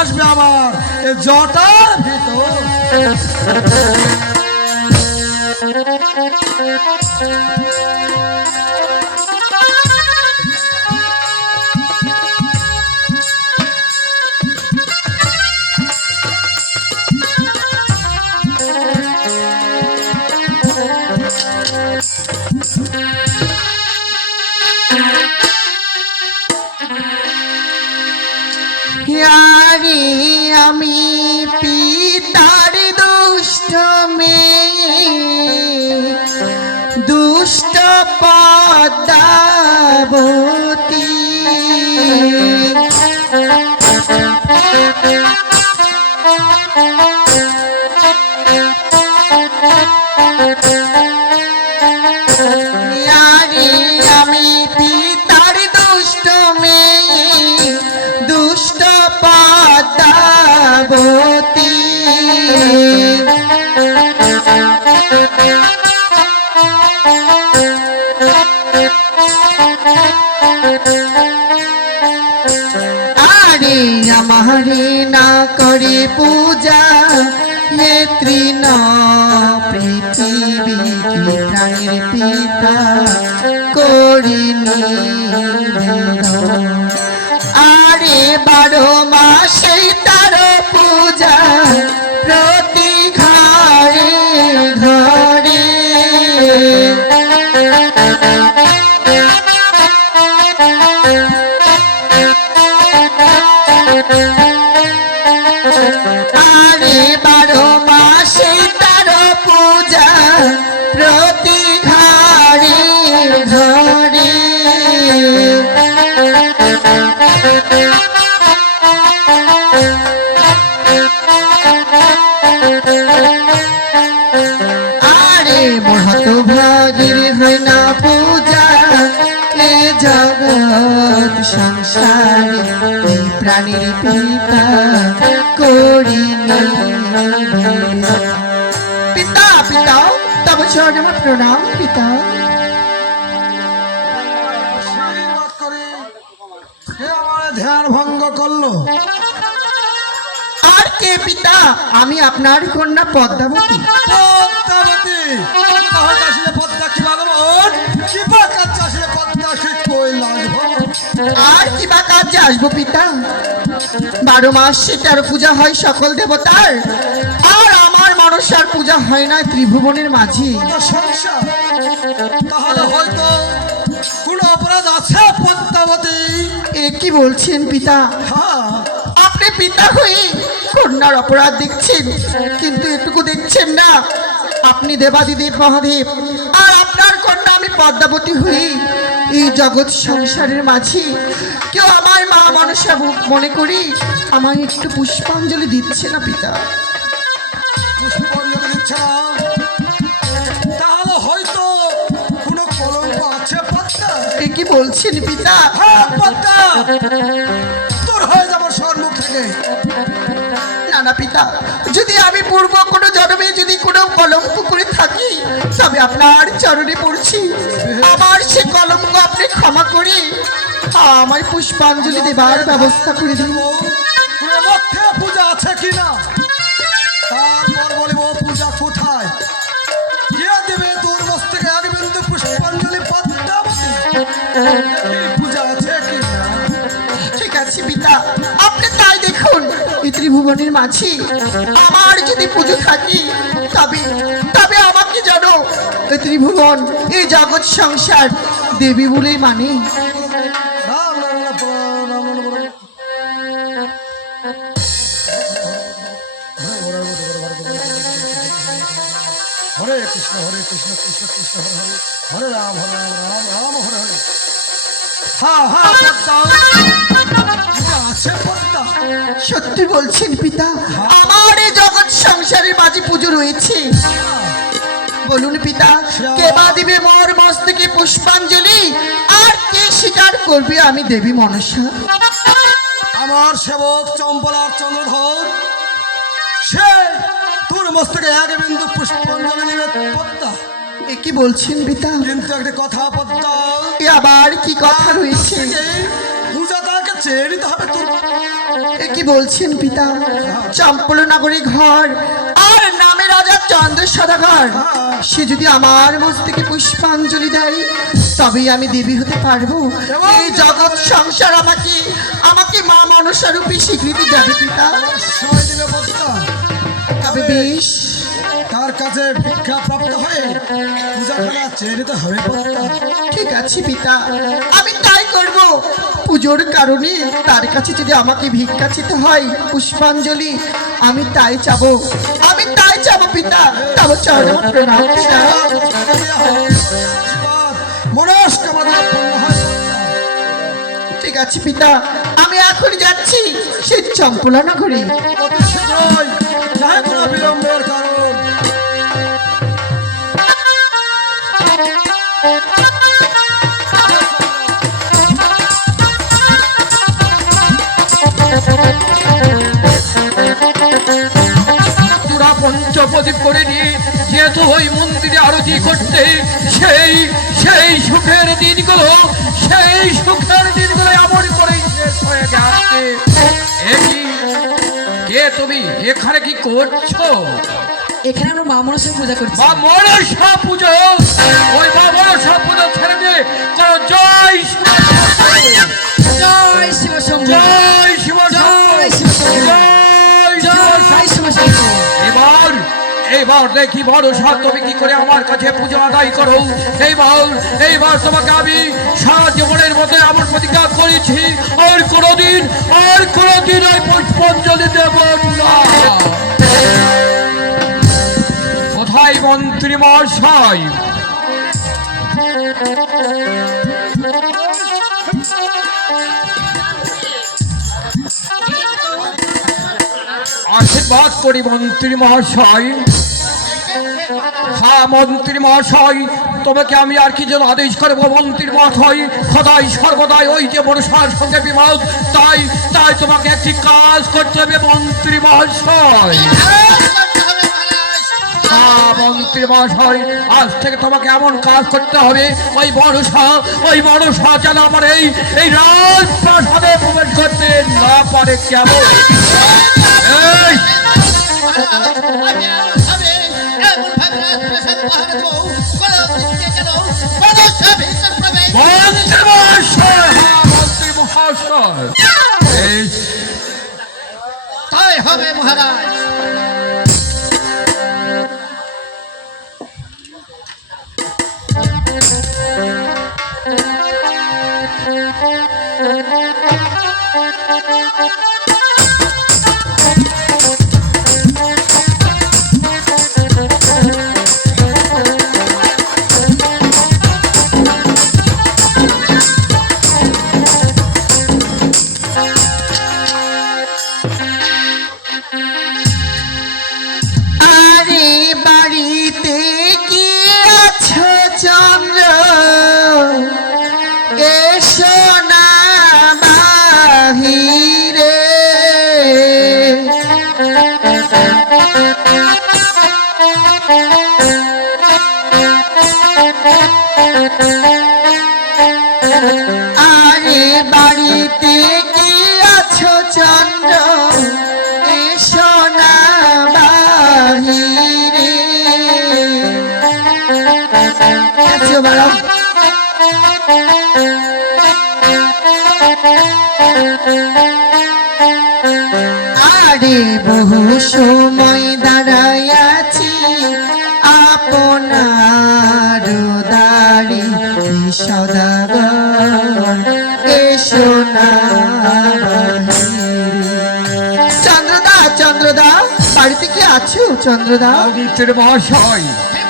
আসবে আমার এ জটার ভিতর। আরে আমি পিতার দুষ্ট মেয়ে, দুষ্ট পদ্মাবতী। আরে আমি পিতার দুষ্ট মেয়ে, দুষ্ট পদ্মাবতী। আরে আমারে না করে পূজা, হে তৃণ পৃথিবী কি প্রাণের পিতা করিনি। আরে 12 মাসে তার পূজা প্রতি ঘরে ঘরে। আরে 12 মাসে তার পূজা প্রতি ঘরে ঘরে। আরে মহতভাগীর হয় না পূজা, এ জগৎ সংসারে এই প্রাণীর পিতা করিনি। পিতা পিতা তব চরণে আমার প্রণাম পিতা। আশীর্বাদ করি। কে আমার ধ্যান ভঙ্গ করলো? আর কে পিতা? আমি আপনার কন্যা পদ্মাবতী। পদ্মাবতী তাহলে আসলে পদ্মা কি বাগাবো? কি বাকার আসলে পদ্মা সে কই লাগবো? আর কি বা কাজে আসবো পিতা? 12 মাসে 13 পূজা হয় সকল দেবতার, আর আমার মনসার পূজা হয় না ত্রিভুবনের মাঝে। তো সংসার তাহলে হয়তো কোনো অপরাধ আছে পদ্মাবতী। এ কি বলছেন পিতা? হ্যাঁ, আপনি পিতা হয়ে কন্যার অপরাধ দেখছেন, কিন্তু এটুকু দেখছেন না আপনি দেবাদিদেব মহাদেব, আর আপনার কন্যা আমি পদ্মাবতী হয়ে এই জগৎ সংসারের মাঝে কেউ আমার মা মনসা মনে করি আমায় একটু পুষ্পাঞ্জলি দিচ্ছে না পিতা। পুষ্পাঞ্জলি দিচ্ছে না? তাহলে হয়তো কোনো কলঙ্ক আছে পদ্মা। এ কি বলছেন পিতা? হ্যাঁ পদ্মা, তোর হয়ে যাবো সম্মুখ থেকে। না না পিতা, যদি আমি পূর্ব কোনো জন্মে যদি কোনো কলঙ্ক করে থাকি তবে আপনার চরণে পড়ছি, আমার সে কলঙ্ক আপনি ক্ষমা করে আমায় পুষ্পাঞ্জলি দেবার ব্যবস্থা করে দিন। মধ্যে পূজা আছে কিনা তারপর বলিব পূজা কোথায়। কে দেবে তোর মস্তকে এক বিন্দু পুষ্পাঞ্জলি পদ্মাবতী? পূজা আছে কিনা? ঠিক আছে পিতা, আপনি তাই দেখুন এই ত্রিভুবনের মাঝে আমার যদি পুজো থাকি তবে তবে আমাকে জানো এই ত্রিভুবন এই জগৎ সংসার দেবী বলে মানে। রাম রাম রাম রাম রাম রাম। হরে কৃষ্ণ কৃষ্ণ কৃষ্ণ হরে হরে, হরে রাম রাম রাম হরে হরে। হ্যাঁ হ্যাঁ পদ্মা আছে পদ্মা। সত্যি বলছেন পিতা, আমার এই জগৎ সংসারের মাঝে পুজো রয়েছে। বলুন পিতা, কে বা দিবে মোর মস্তকে পুষ্পাঞ্জলি, আর কে স্বীকার করবে আমি দেবী মনসা? আমার সেবক চম্পলার চন্দ্রধর, সে তোর মস্তকে এক বিন্দু পুষ্পাঞ্জলি নেবে পদ্মা। এ কি বলছেন পিতা? কিন্তু একটা কথা পদ্মা, এ আবার কি কথা রয়েছে? পূজা তাকে চেয়ে নিতে হবে তোর। এ কি বলছেন পিতা? চম্পল নগরী ঘর আর নামে রাজা চন্দ্র সদাগর, সে যদি আমার মস্তকে পুষ্পাঞ্জলি দেয় তবেই আমি দেবী হতে পারবো। এই জগৎ সংসার আমাকে আমাকে মা মনসারূপী স্বীকৃতি দেবে পিতা। সময় দিবে পদ্মা। তবে বেশ, তার কাছে ভিক্ষা প্রাপ্ত হয়ে পূজাখানা চেয়ে নিতে হবে পদ্মা। ঠিক আছে পিতা, আমি তাই করব। পুজোর কারণে তার কাছে যদি আমাকে ভিক্ষা চেতে হয় পুষ্পাঞ্জলি, আমি তাই চাবো, আমি তাই চাবো পিতা। তবে চরণ প্রণাম পিতা। মনস্কামনা পূর্ণ হয়। ঠিক আছে পিতা, আমি এখন যাচ্ছি সেই চম্পলা নগরী। অতি শীঘ্রই, নাহে কোনো বিলম্বের কারণ। চূড়া পঞ্চপ্রদীপ করে নিয়ে যেহেতু ওই মন্দিরে আরতি করতে, সেই সেই সুখের দিনগুলো এমন করেই শেষ হয়ে গেছে। কে তুমি? এখানে কি করছো? এখানে আমরা মা মনসার পূজা করছি। মা মনসা পুজো? ওই মা মনসা পুজো ছেড়ে দিয়ে করো জয় শিব জয় শিব শম্ভু, জয় শিব জয় শিব শম্ভু, জয় শিব শম্ভু। এইবার দেখি মনসা তুমি কি করে আমার কাছে পুজো আদায় করো। এইবার তোমাকে আমি সারা জীবনের মতো এমন প্রতিজ্ঞা করেছি, আর কোনোদিন ওই পুষ্পাঞ্জলি দেব না। কোথায় মন্ত্রী মহাশয়? আশীর্বাদ করি মন্ত্রী মহাশয়। হ্যাঁ মন্ত্রী মহাশয়, তোমাকে আমি আর কি যেন আদেশ করবো মন্ত্রী মহাশয়। সদাই সর্বদাই ওই যে মনসার সঙ্গে বিবাদ, তাই তোমাকে একটি কাজ করতে হবে মন্ত্রী মহাশয়। হ্যাঁ মন্ত্রী মহাশয়, আজ থেকে তোমাকে এমন কাজ করতে হবে ওই মনসা যেন আমার এই রাজপ্রাসাদে প্রবেশ করতে না পারে। কেমন? এই মন্ত্রী মহাশয়, হ্যাঁ মন্ত্রী মহাশয়, তাই হবে মহারাজ। আরে বাড়িতে কি আছো চন্দ্র, এসো না বাহিরে। আরে বাড়িতে কি আছো চন্দ্র, এসো না বাহিরে। এসো ম্যাডাম। আরে বহু সময় দাঁড়ায় আছি আপনার দাঁড়ি সদাগর, এসো না বাহিরে। চন্দ্রদা বাড়িতে কি আছো চন্দ্রদা? মন্ত্রী মহাশয়,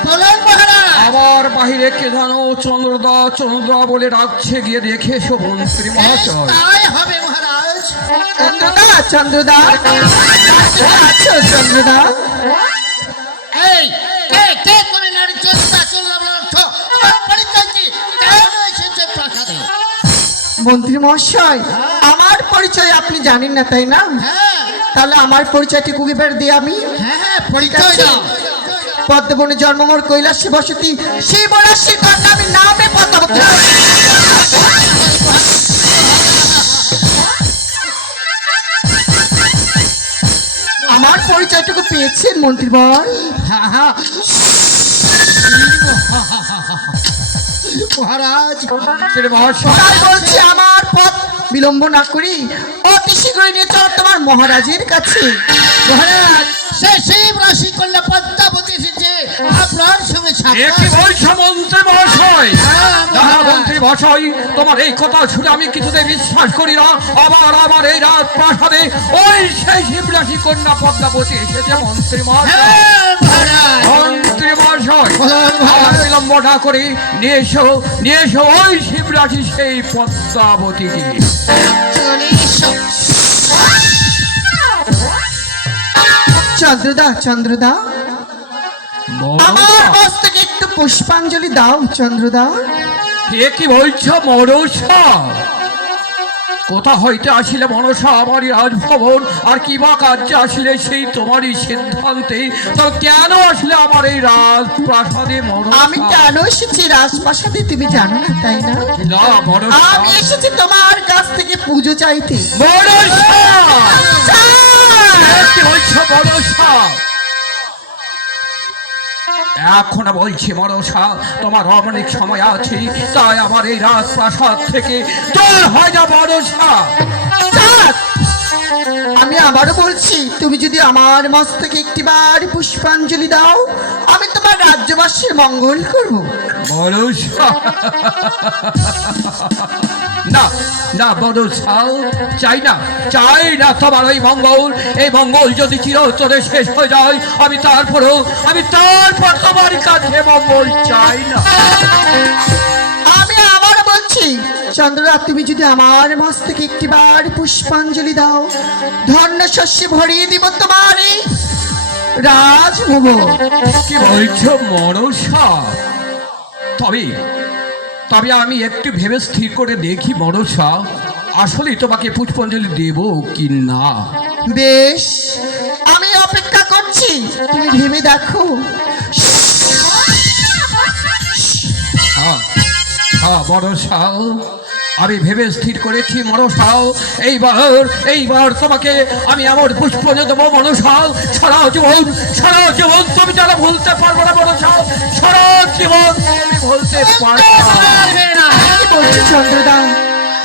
বলুন মহারাজ। আমার বাহিরে কে জানো চন্দ্রদা বলে ডাকছে, গিয়ে দেখে এসো মন্ত্রী মহাশয়। তাই হবে মহারাজ। চন্দ্রদা আছো চন্দ্রদা? এই কে কে তুমি নারী চন্দ্রদা শুনলাম না তো? তোমার পরিচয় কি? কেন এসেছে প্রাসাদে? মন্ত্রী মহাশয়, আমার পরিচয় আপনি জানেন না তাই না? হ্যাঁ তাহলে আমার পরিচয়টি কুকিবার দিয়ে আমি হ্যাঁ পরিচয় দাও। পদ্মবনে জন্মমোর কৈলাসে বসতি শিবরাশি কন্যা, আমি নামে পদ্মাবতী। পরিচয়টুকু পেয়েছেন মন্ত্রীবর? হ্যাঁ হ্যাঁ মহারাজ শ্রী মহাশয় তাই বলছি আমার পথ বিলম্ব না করি অতি শীঘ্রই নিয়ে চল তোমার মহারাজের কাছে। মহারাজ সে শিব রাশি করলে পদ্মাবতী এসেছে আপনার সঙ্গে একই সাক্ষাৎ। বলছো মন্ত্রী মহাশয়? হ্যাঁ, দাদা মহারাজ। মন্ত্রী মহাশয়, তোমার এই কথা শুনে আমি কিছুতেই বিশ্বাস করি না। আবার আমার এই রাত প্রাসাদে ওই সেই শিবরাশি কন্যা পদ্মাবতী এসেছে মন্ত্রী মহাশয়। হ্যাঁ, মহারাজ। মন্ত্রী মহাশয়, বলুন, আর মহারাজ। বিলম্ব না করে নিয়ে এসো ওই শিবরাশি সেই পদ্মাবতীকে। চলে এসো। চন্দ্রদা আমার কাছ থেকে একটু পুষ্পাঞ্জলি দাও চন্দ্রদা। কে কি বলছো মনসা? কোথা হইতে আসিলে মনসা আমারই রাজভবন, আর কি বা কার্যে আসিলে সেই তোমারই সিদ্ধান্তে? তো কেন আসলে আমার এই রাজপ্রাসাদে মনসা? আমি কেন এসেছি রাজপ্রাসাদে তুমি জানো না তাই না? না মনসা, আমি এসেছি তোমার কাছ থেকে পুজো চাইতে। মনসা! চাই। কে কি বলছো মনসা? এখন বলছি মনসা, তোমার অনেক সময় আছে, তাই আমার এই রাজপ্রাসাদ থেকে দূর হয় না মনসা। চাঁদ, আমি আবারও বলছি তুমি যদি আমার মস্তকে একটিবার পুষ্পাঞ্জলি দাও আমি তোমার রাজ্যবাসীর মঙ্গল করব। মনসা, না না মনসা, চাই না তোমার ওই মঙ্গল। এই মঙ্গল যদি চিরতরে শেষ হয়ে যায় আমি তারপর তোমার কাছে মঙ্গল চাই না। আমি আবার বলছি চন্দ্রদা তুমি যদি আমার মস্তকে একটিবার পুষ্পাঞ্জলি দাও ধন্য শস্যে ভরিয়ে দিব তোমার এই রাজভবন। কি বলছো মনসা? তবে আমি একটু ভেবে স্থির করে দেখি মনসা, আসলে তোমাকে পুষ্পাঞ্জলি দেব কি না। বেশ, আমি অপেক্ষা করছি, তুমি ভেবে দেখো। হ্যাঁ মনসা, আমি ভেবে স্থির করেছি মনসা, এইবার তোমাকে আমি আমার পুষ্পাঞ্জলি দেবো মনসা। সারা জীবন তুমি যারা ভুলতে পারবো না মনসা, সারা জীবন তুমি ভুলতে পারবো না। কি বলছো চন্দ্রদা,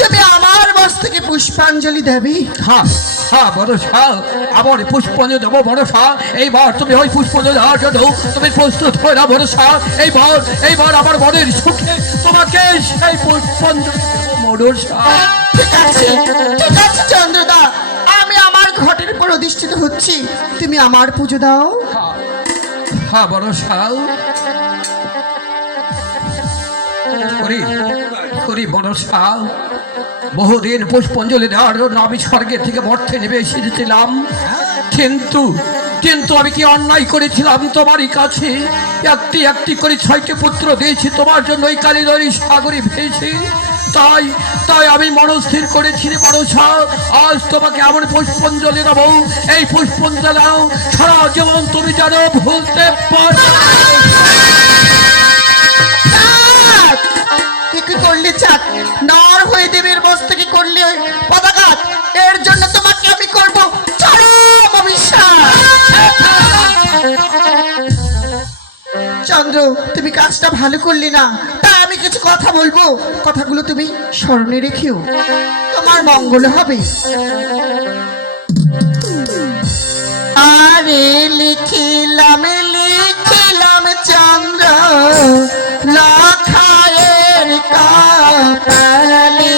তুমি আমার মস্তকে পুষ্পাঞ্জলি দেবে? হ্যাঁ মনসা, আমার পুষ্পাঞ্জলি দেবো মনসা। এইবার তুমি ওই পুষ্পাঞ্জলি দেওয়ার জন্য তুমি প্রস্তুত হয়ে না মনসা। এইবার আমার মনের সুখে তোমাকে সেই পুষ্পাঞ্জলি দেবো মনসা। ঠিক আছে চন্দ্রদা, আমি আমার ঘটের উপর অধিষ্ঠিত হচ্ছি, তুমি আমার পুজো দাও। হ্যাঁ মনসা, করি মনসা। বহুদিন পুষ্পাঞ্জলি দেওয়ার জন্য আমি স্বর্গের থেকে মর্তে নেমে এসেছিলাম, কিন্তু আমি কি অন্যায় করেছিলাম তোমারই কাছে? একটি করে 6টি পুত্র দিয়েছি তোমার জন্য, ওই কালিদরি সাগরে ভেসে। তাই আমি মনস্থির করেছি মনসা, আজ তোমাকে এমন পুষ্পাঞ্জলি দেবো, এই পুষ্পাঞ্জলি দাও সারা জীবন তুমি যেন ভুলতে পারো। কি করলে চাঁদ, নর হয়ে দেবের মস্তকে করলে পদাঘাত, এর জন্য তোমাকে আমি করব চরম অভিশাপ। চন্দ্র, তুমি কাজটা ভালো করলে না, তাই আমি কিছু কথা বলবো, কথাগুলো তুমি স্মরণে রেখেও, তোমার মঙ্গল হবে। আরে লিখিলাম চন্দ্র লাখায়ের কাপালে,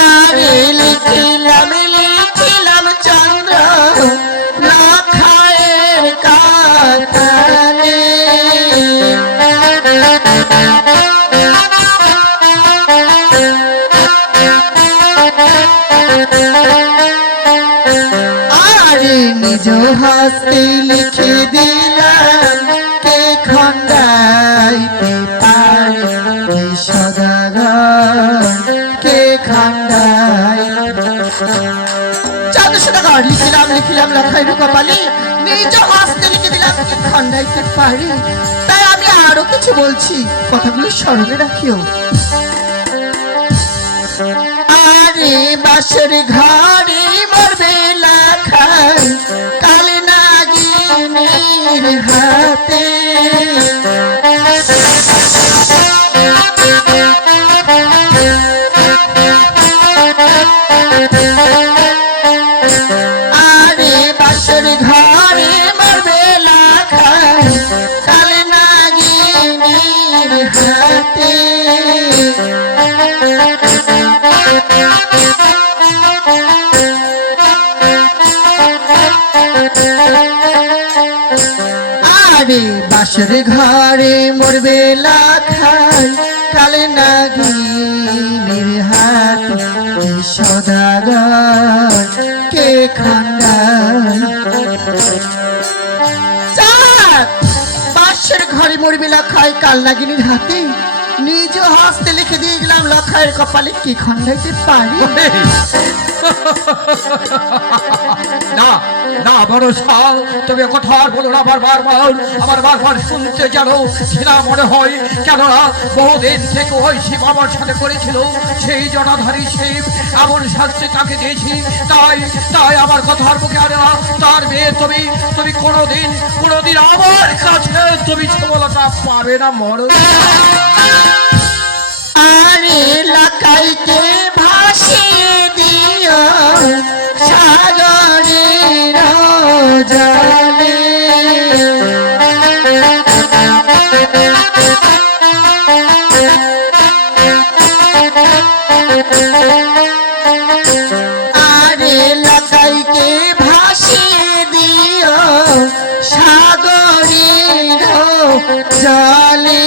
আরে লিখিলাম চন্দ্র লাখায়ের কাপালে। আরে নিজ হস্তে লিখে দিলাম কে খন্ডাইতে পারে সদাগর, কে খন্ডাই সদাগর। লিখিলাম লেখাই কপালে, নিজ হস্তে লিখে দিলাম কে খন্ডাইতে পারে, তাই আমি আরো কিছু বলছি, কথাগুলো স্মরণে রাখিও। আরে বাসর ঘরে মরবে লাখাই, কালে নাগিনীর হাতে। আরে বাসর ঘরে মরবে লাখাই, কালে নাগিনীর হাতে। আরে বাসর ঘরে মরবে লাখাই, কালে নাগিনীর হাতে। কি সদাগর কে খান্ডাই, বাসর ঘরে মরবে লাখাই, কাল নাগিনীর হাতে। নিজ হস্তে লিখে দিয়ে গেলাম লখাইয়ের কপালে কি খন্ডাইতে পারি। না না ভরসা, তুমি কথা আর বলো না বারবার, আমার বারবার শুনতে যেন ঘৃণা মনে হয়। কেননা বহুদিন থেকে ওই শিব আমার সাথে করেছিল, সেই জনাধারী শিব এমন শাস্তি তাকে দিয়েছি। তাই তাই আমার কথার মুখে আনে না। তার মেয়ে তুমি তুমি কোনোদিন আমার কাছে তুমি সফলতা পাবে না মর। আরে লাকাইকে ভাসিয়ে দিও সাগরের জলে। আরে লাকাইকে ভাসিয়ে দিও সাগরের জলে।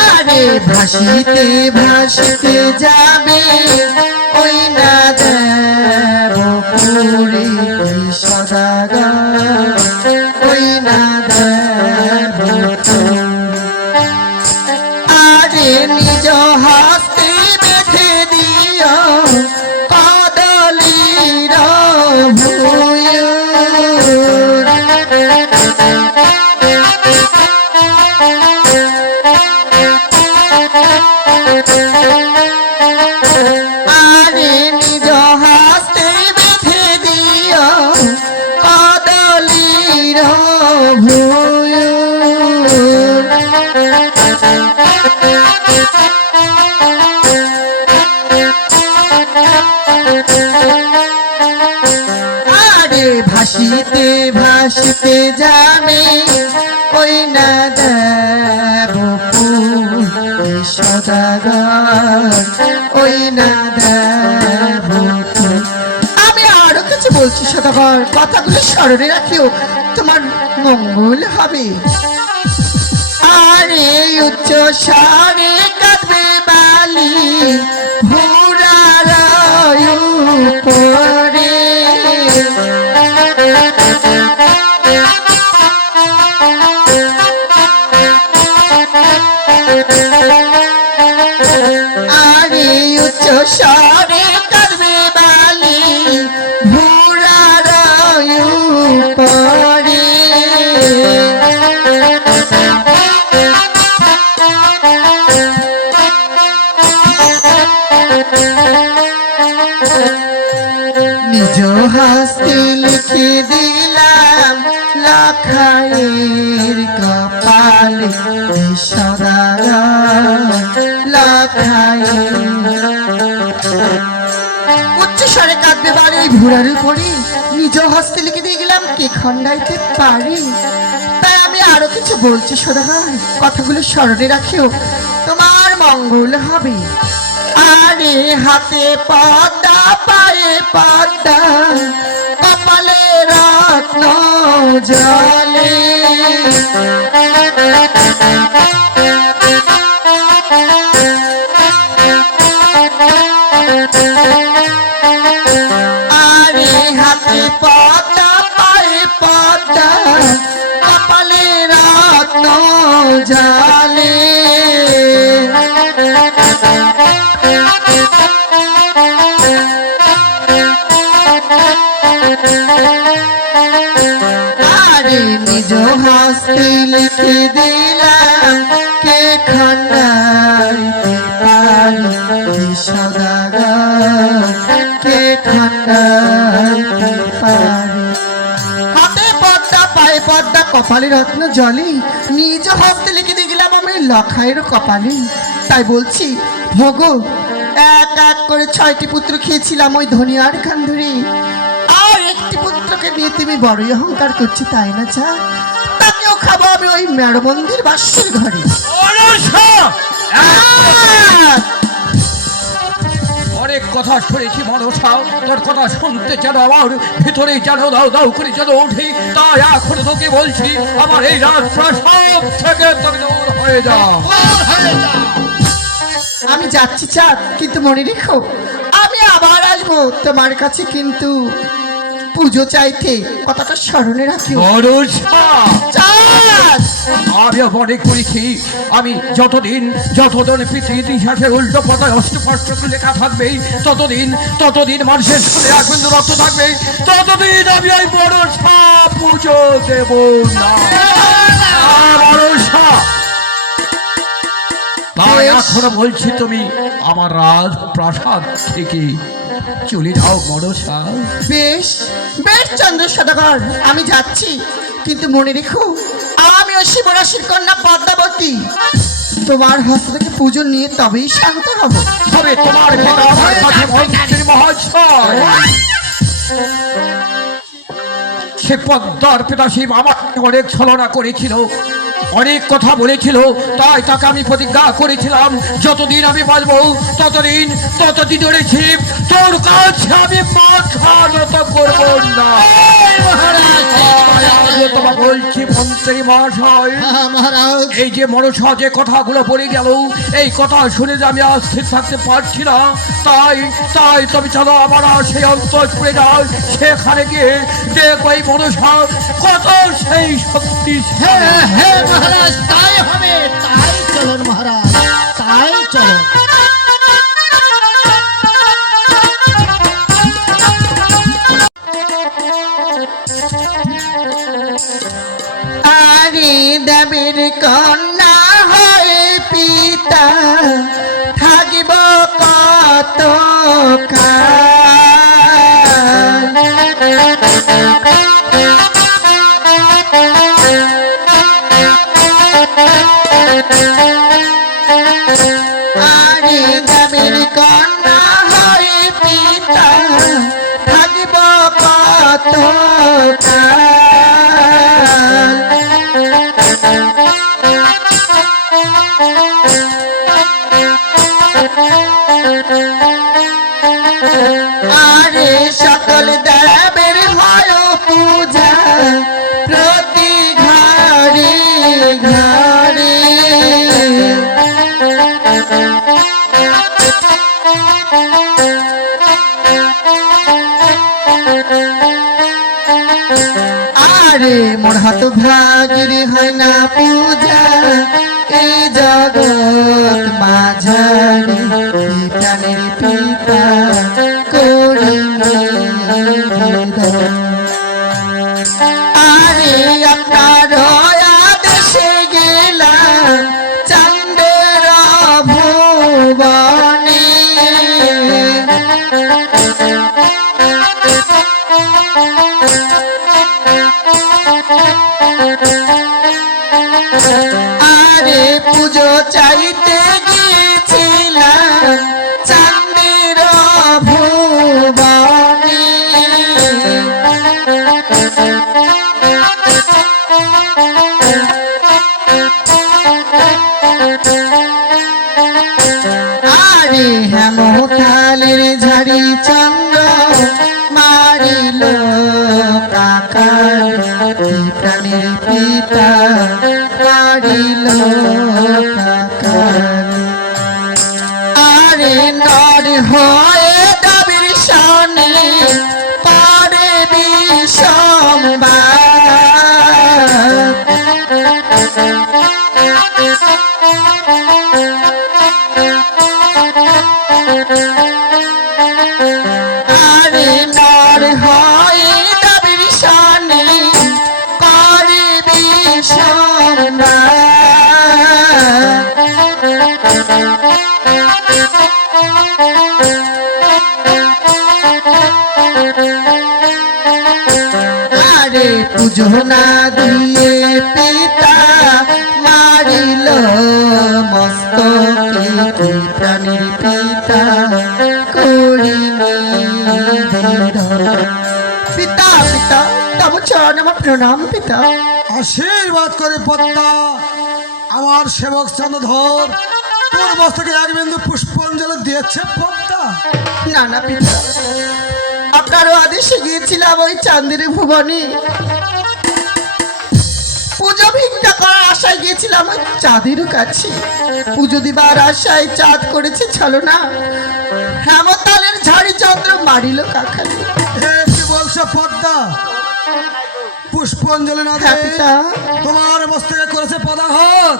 আরে ভাসিতে ভাসিতে যাবে ওই না দেব পুরে সদাগর, ওই না দেব। আরে নিজ হস্তে বেঁধে দিও কদলীর ভূয়। আরে নিজ হস্তে বেঁধে দিও কদলীর ভূয়। আরে ভাসিতে ভাসিতে যাবে ওই না দেব সদাগর, ওই না দেব। আমি আরো কিছু বলছি সদাগর, কথাগুলো স্মরণে রাখিও, তোমার মঙ্গল হবে। আরে উচ্চ স্বরে কাঁদবে বালি ভুরার উপরে। আরে উচ্চ স্বরে কাঁদবে বালি ভুরার উপরে। নিজ হস্তে লিখে দিলাম লাখাইয়ের কপালে সদাগর লাখাই। উচ্চ স্বরে কাঁদবে বাড়ি ভুরার উপরে, নিজ হস্তে লিখে দিয়ে গেলাম কি খন্ডাইতে পারি। তাই আমি আরো কিছু বলছি সদাগর, কথাগুলো স্মরণে রাখিও, তোমার মঙ্গল হবে। আরে হাতে পদ্মা পায়ে পদ্মা, কপালে রত্ন জলে। আরে হাতে পদ্মা পায়ে পদ্মা, কপালে রত্ন জলে। কপালে রত্ন জলে নিজ হস্তে লিখে দিয়ে গেলাম আমি লখাইয়ের কপালে। তাই বলছি ভোগো, এক এক করে 6টি পুত্র খেয়েছিলাম ওই ধনিয়ার খান ধরে, আর একটি পুত্রকে নিয়ে তুমি বড়ই অহংকার করছি, তাই না চা? তাকেও খাবো আমি ওই মেড়বন্দির বাসের ঘরে। অনেক কথা শুনেছি মনসা, তোর কথা শুনতে যেন আমার ভিতরে যেন দাও দাও করে যেন উঠি। তাই এখন তোকে বলছি, আমার এই রাজপ্রাসাদ থেকে তুমি দূর হয়ে যাও। আমি যাচ্ছি চাঁদ, কিন্তু মনে রেখো আমি আবার আসবো তোমার কাছে, কিন্তু পুজো চাইতে কথাটা স্মরণে রাখিও। মনসা, চাঁদ, আমিও মনে করেছি আমি যতদিন পৃথিবীর ইতিহাসের উল্টো পাতায় অষ্টপাষ্ট লেখা থাকবে, ততদিন মানুষের শুনে আগুন রক্ত থাকবে, ততদিন আমি ওই মনসা পুজো দেব না। মনসা, তাই এখনো বলছি তুমি আমার রাজপ্রাসাদ থেকে চলে যাও মনসা। বেশ বেশ চন্দ্র সদাগর, আমি যাচ্ছি, কিন্তু মনে রেখো আমি ওই শিবরাশির কন্যা পদ্মাবতী তোমার হস্ত থেকে পুজো নিয়ে তবেই শান্ত হব। তবে তোমার পিতা আমার কাছে মন্ত্রী মহাশয়, সে পদ্মার পিতা শিব আমার অনেক ছলনা করেছিল, অনেক কথা বলেছিল। তাই তাকে আমি প্রতিজ্ঞা করেছিলাম যতদিন আমি বাঁচবো ততদিন ধরে শিব তোর কাছে আমি মাথা নত করব না। তোমাকে বলছি মন্ত্রী মহাশয়, মহারাজ, এই যে মনসা যে কথাগুলো বলে গেল, এই কথা শুনে যে আমি আর স্থির থাকতে পারছি না। তাই তুমি চলো আমার আর সেই অন্তঃপুরে যাও, সেখানে গিয়ে দেখো এই মনসা কত সেই শক্তি। হ্যাঁ মহারাজ, তাই হবে, তাই চলুন মহারাজ, তাই চলুন। আরে দেবের কন্যা হয়ে পিতা থাকিব কত আরে দেবের কন্যা হয়ে পিতা থাকিব কত আরে সকল দেবের হয় পূজা প্রতি ঘরে ঘরে। আরে মোর হাত ভাগির হয় না পূজা এই জগৎ মাঝারি, প্রাণের পিতা করি নিবেদন। আরে আপনার আদেশে গেলাম চান্দের ভুবনে, আরে পুজো চাইতে গিয়েছিলাম চান্দের ভুবনে। আরে হেমতালের ঝাড়ি চন্দ্র মারিল কাকার, প্রাণের পিতা মারিল কাকার। আরে নর হয়ে দাবির সামনে পারে বিষমবাদ, আরে নর হয়ে দাবির সামনে পারে আরে পুজো না দিয়ে পিতা মারিল মস্তকে কি প্রাণীর পিতা করিনি বিধন। পিতা পিতা তব চরণ আমার প্রণাম পিতা। আশীর্বাদ করে পদ্মা, আমার সেবক চন্দ্রধর তোর মস্তকে এক বিন্দু পুষ্পাঞ্জলি দিয়েছে পদ্মা। না না পিতা, আপনারও আদেশে গিয়েছিলাম ওই চাঁদের ভুবনে, পুজো ভিক্ষা করার আশায় গিয়েছিলাম ওই চাঁদের কাছে। পুজো দিবার আশায় চাঁদ করেছে ছলনা, হেমতালের ঝাড়ি চন্দ্র মারিল কাখালি। কি বলছো পদ্মা? পুষ্পাঞ্জলি না হ্যাঁ দিয়ে পিতা, তোমার মস্তকে করেছে পদাঘাত।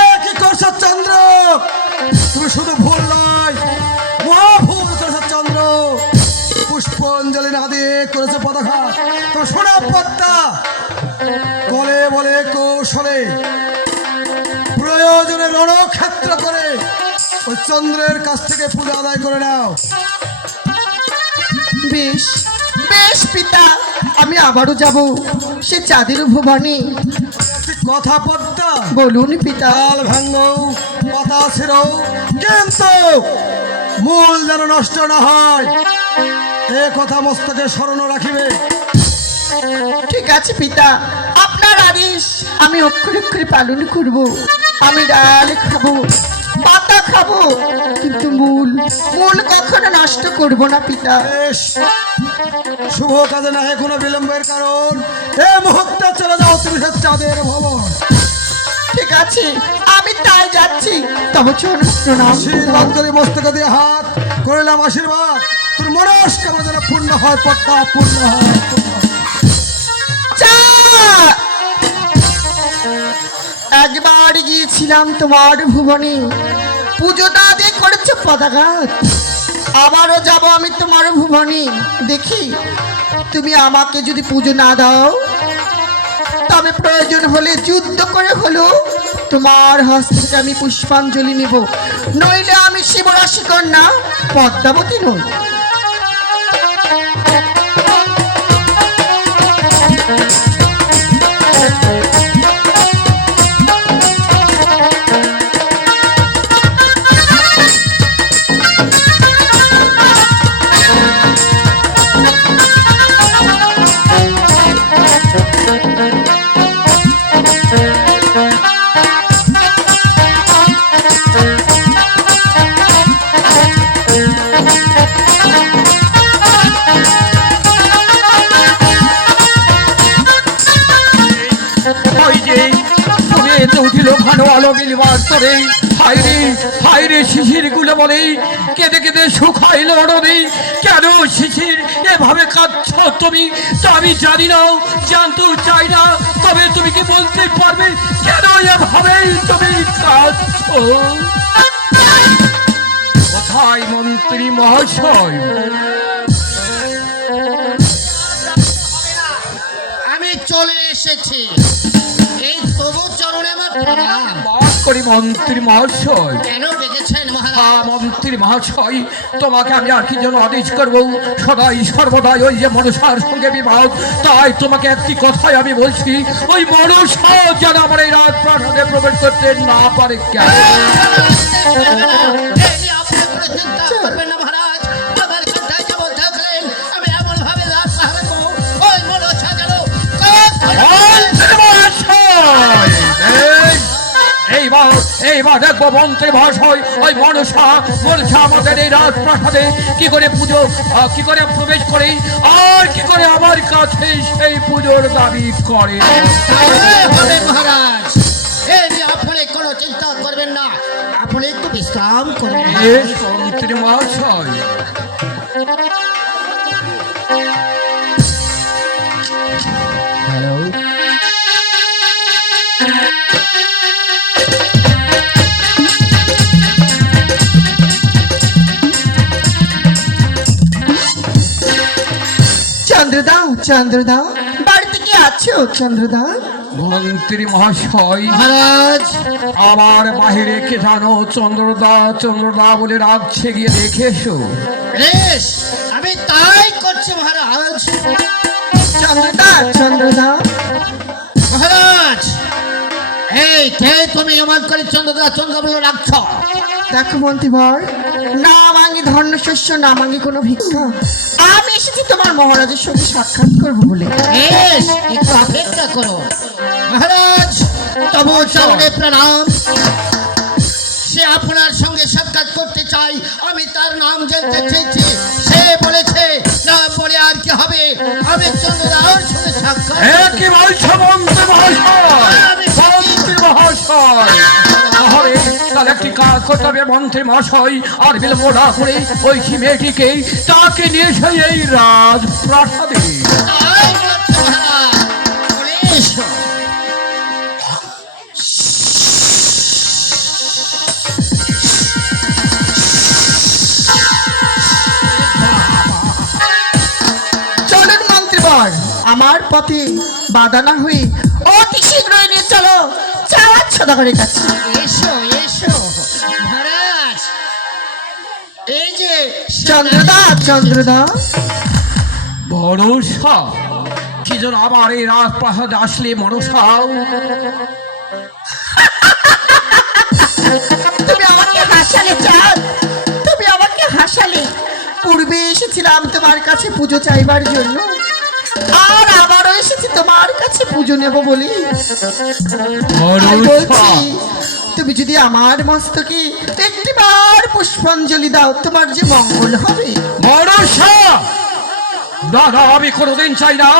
এ কি করছো চন্দ্র? তুমি শুধু ভুল নয়, মহা ভুল করেছো চন্দ্র। পুষ্পাঞ্জলি না দিয়ে করেছে পদাঘাত। তো শোনো পদ্মা, বলে বলে কৌশলে প্রয়োজনে রণক্ষেত্র করে ওই চন্দ্রের কাছ থেকে পূজা আদায় করে নাও। বেশ বেশ পিতা, আমি আবারও যাব সে চাঁদের ভুবনে। একটি কথা পদ্মা, বলুন পিতা। তাল ভাঙ্গ পাতা ছিড়ো, কিন্তু মূল যেন নষ্ট না হয় এ কথা মস্তকে স্মরণ রাখিবে। ঠিক আছে পিতা, আপনার আদেশ আমি অক্ষরে অক্ষরে পালন করব। আমি ডাল খাবো, পাতা খাবো, কিন্তু মূল মূল কখনো নষ্ট করব না পিতা। বেশ, শুভ কাজে না হয় কোনো বিলম্বের কারণ এই মুহূর্তে চলে যাও তুমি সে চাঁদের ভবন। ঠিক আছে, আমি তাই যাচ্ছি। তবে চরণ প্রণাম। আশীর্বাদ করে মস্তকে দিয়ে হাত করিলাম আশীর্বাদ। তোর মনস্কামনা যেন পূর্ণ হয় পদ্মা, পূর্ণ হয়। চাঁদ! একবার গিয়েছিলাম তোমার ভুবনে, পুজো না দিয়ে করেছে পদাঘাত। আবারও যাব আমি তোমার ভুবনে, দেখি তুমি আমাকে যদি পুজো না দাও তবে প্রয়োজন হলে যুদ্ধ করে হলো তোমার হস্ত থেকে আমি পুষ্পাঞ্জলি নেব, নইলে আমি শিবরাশি কন্যা পদ্মাবতী নই। শিশির গুলো বলে কেঁদে কেঁদে শুকাইল নদী। কেন শিশির এভাবে কাঁদছ তুমি? তা আমি জানি না, জানতেও চাই না। তবে তুমি কি বলতে পারবে কেন এভাবে তুমি কাঁদছ? কোথায় মন্ত্রী মহাশয়? আমি চলে এসেছি, এই তবু চরণে আমার প্রণাম। বাস করি মন্ত্রী মহাশয়। কেন ডেকেছেন মহারাজ? মন্ত্রী মহাশয়, তোমাকে আমি আর কি জন্য আদেশ করবো? সদাই সর্বদাই ওই যে মনসার সঙ্গে বিবাহ, তাই তোমাকে একটি কথাই আমি বলছি, ওই মনসা যেন আমার এই রাজপ্রাসাদে প্রবেশ করতে না পারে। কেন? এই আপনি কোনো চিন্তা করবেন না মহারাজ, আমার কথায় যেমন থাকলেন আমি এমন ভাবে রাত হারাবো ওই মনসা যেন মন্ত্রী মহাশয়, এইবার দেখবো মন্ত্রী মহাশয় ওই মনসা আমাদের এই রাজপ্রাসাদে কি করে পুজো, কি করে প্রবেশ করে, আর কি করে আমার কাছে সেই পুজোর দাবি করে। হবে মহারাজ। এই নিয়ে আপনি কোনো চিন্তা করবেন না, আপনি একটু বিশ্রাম করবেন। মন্ত্রী মহাশয়, চন্দ্রদা, চন্দ্রদা, বাড়িতে কি আছো চন্দ্রদা? মন্ত্রী মহাশয়, মহারাজ আমার বাহিরে কে জানো চন্দ্রদা চন্দ্রদা বলে রাখছে, গিয়ে দেখে এসো। বেশ, আমি তাই করছি মহারাজ। চন্দ্রদা, চন্দ্রদা, মহারাজ এই কে তুমি এমন করে চন্দ্র বলে রাখছ? দেখো মন্ত্রীবর, না মাঙ্গি ধন্য শস্য, না মাঙ্গি কোনো ভিক্ষা। আমি এসেছি তোমার মহারাজের সঙ্গে সাক্ষাৎ করবো বলে। বেশ, একটু অপেক্ষা করো মহারাজ। তবু চরণে প্রণাম। সে আপনার সঙ্গে সাক্ষাৎ করতে চাই, আমি তার নাম জানতে চেয়েছি। সে বলেছে না বলে আর কি হবে, আমি চন্দ্রদার সঙ্গে সাক্ষাৎ। কি বলছো মন্ত্রী মহাশয়? আমি মন্ত্রী মহাশয়, তাহলে তাহলে একটি কাজ করতে হবে মন্ত্রী মহাশয়। আর বিলম্ব না করে ওই মেয়েটিকে তাকে নিয়ে এসে এই রাজপ্রাসাদে। তাই বলছো মহারাজ, বলে এসো। চলুন মন্ত্রীবর, আমার পথে বাধা না হয়ে অতি শীঘ্রই নিয়ে চলো চাওয়ার সদাগরের কাছে। এসো এসো মহারাজ। এই যে চন্দ্রদা মনসা, কি যেন আবার এই রাজপ্রাসাদে আসলে মনসা? তুমি আমাকে হাসালে চাঁদ, তুমি আমাকে হাসালে। পূর্বে এসেছিলাম তোমার কাছে পুজো চাইবার জন্য, আর আবারও এসেছি তোমার কাছে পুজো নেব বলি। তাই বলছি, তুমি যদি আমার মস্তকে একটিবার পুষ্পাঞ্জলি দাও, তোমার যে মঙ্গল হবে। মনসা, না না, আমি কোনোদিন চাই না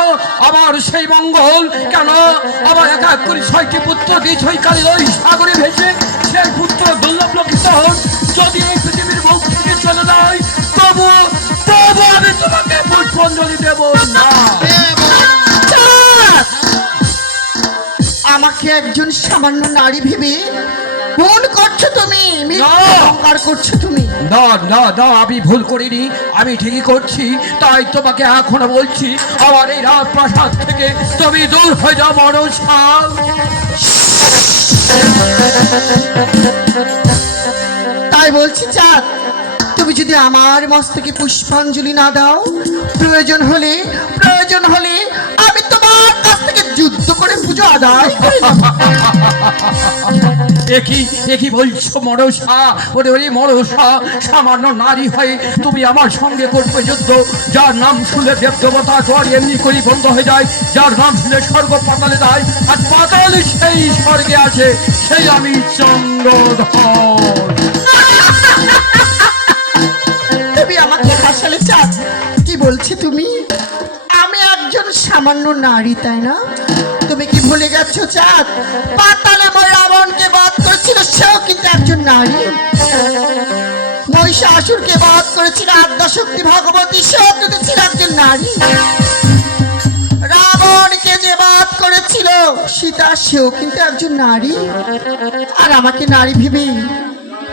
আমার সেই মঙ্গল। কেন? আমার এক এক করে 6টি পুত্র দিয়ে 6 কালী ওই সাগরে ভেসে সেই পুত্র দুর্লভ লক্ষিত হন। যদি এই পৃথিবীর মুখ থেকে চলে যায়, তবু তবু আমি তোমাকে পুষ্পাঞ্জলি দেব না। চাঁদ! আমাকে একজন সামান্য নারী ভেবে ভুল করছো তুমি, অহংকার করছো তুমি। না না না, আমি ভুল করিনি, আমি ঠিকই করছি। তাই তোমাকে এখনো বলছি, আমার এই রাজপ্রাসাদ থেকে তুমি দূর হয়ে যাও মনসা। তাই বলছি চাঁদ, তুমি যদি আমার মস্তকে পুষ্পাঞ্জলি না দাও, প্রয়োজন হলে আমি তোমার কাছ থেকে যুদ্ধ করে পুজো আদায় করে নেব। একই বলছো মনসা? ওরে মনসা, সামান্য নারী হয়ে তুমি আমার সঙ্গে করবে যুদ্ধ? যার নাম শুনলে দেব দেবতা জ্বর এমনি করেই বন্ধ হয়ে যায়, যার নাম শুনলে স্বর্গ পাতালে যায়, আর পাতাল সেই স্বর্গে আছে, সেই আমি চন্দ্রধর। তুমি আমাকে হাসালে চাঁদ। কি বলছি তুমি? আমি একজন সামান্য নারী, তাই না? তুমি কি ভুলে গেছো চাঁদ? পাতালে রাবণকে বধ করেছিল, সেও কিন্তু একজন নারী। মহিষাসুরকে বধ করেছিল আদ্যাশক্তি ভগবতী, সেও কিন্তু ছিল একজন নারী। রাবণকে যে বধ করেছিল সীতা, সেও কিন্তু একজন নারী। আর আমাকে নারী ভেবে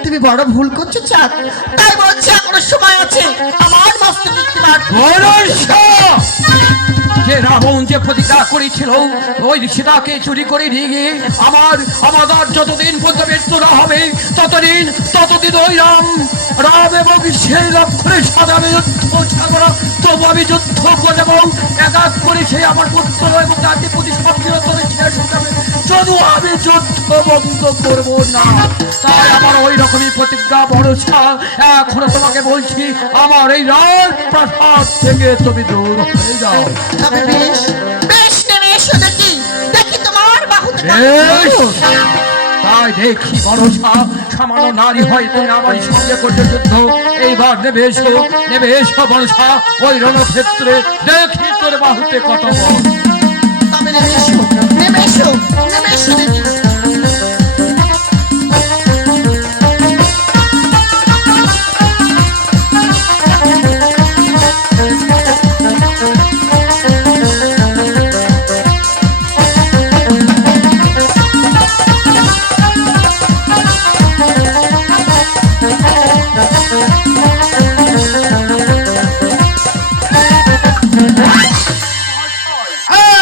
তুমি বড় ভুল করছো চাঁদ। তাই বলছি, এখনো সময় আছে, আমার মস্তকে একটিবার মনসা, যে রাবণ যে প্রতিজ্ঞা করেছিল ওই সীতাকে চুরি করে নিয়ে গিয়ে আমাদের যতদিন পর্যন্ত ব্যস্ত না হবে, ততদিন ওই রাম এবং সেই লক্ষ্মণের সাথে আমি যুদ্ধ ছাড়বো না। তবু আমি যুদ্ধ করে এবং এক এক করে সেই আমার পুত্র এবং জাতি প্রতি সব চিরতরে শেষ হয়ে যাবে, যদি আমি যুদ্ধ বন্ধ করবো না। তাই আমার ওই রকমই প্রতিজ্ঞা মনসা। এখনো তোমাকে বলছি, আমার এই রাজপ্রাসাদ থেকে তুমি দূর হয়ে যাও। তবে বেশ বেশ নেমে এসো, দেখি তোমার বাহুতে বেশ, তাই দেখি মনসা, সামান্য নারী হয় তুমি আমার সঙ্গে করতে যুদ্ধ। এইবার নেবে এসো মনসা, ওই রণক্ষেত্রে দেখি তোর বাহুতে কত বল। তবে নেমে এসো দেখি।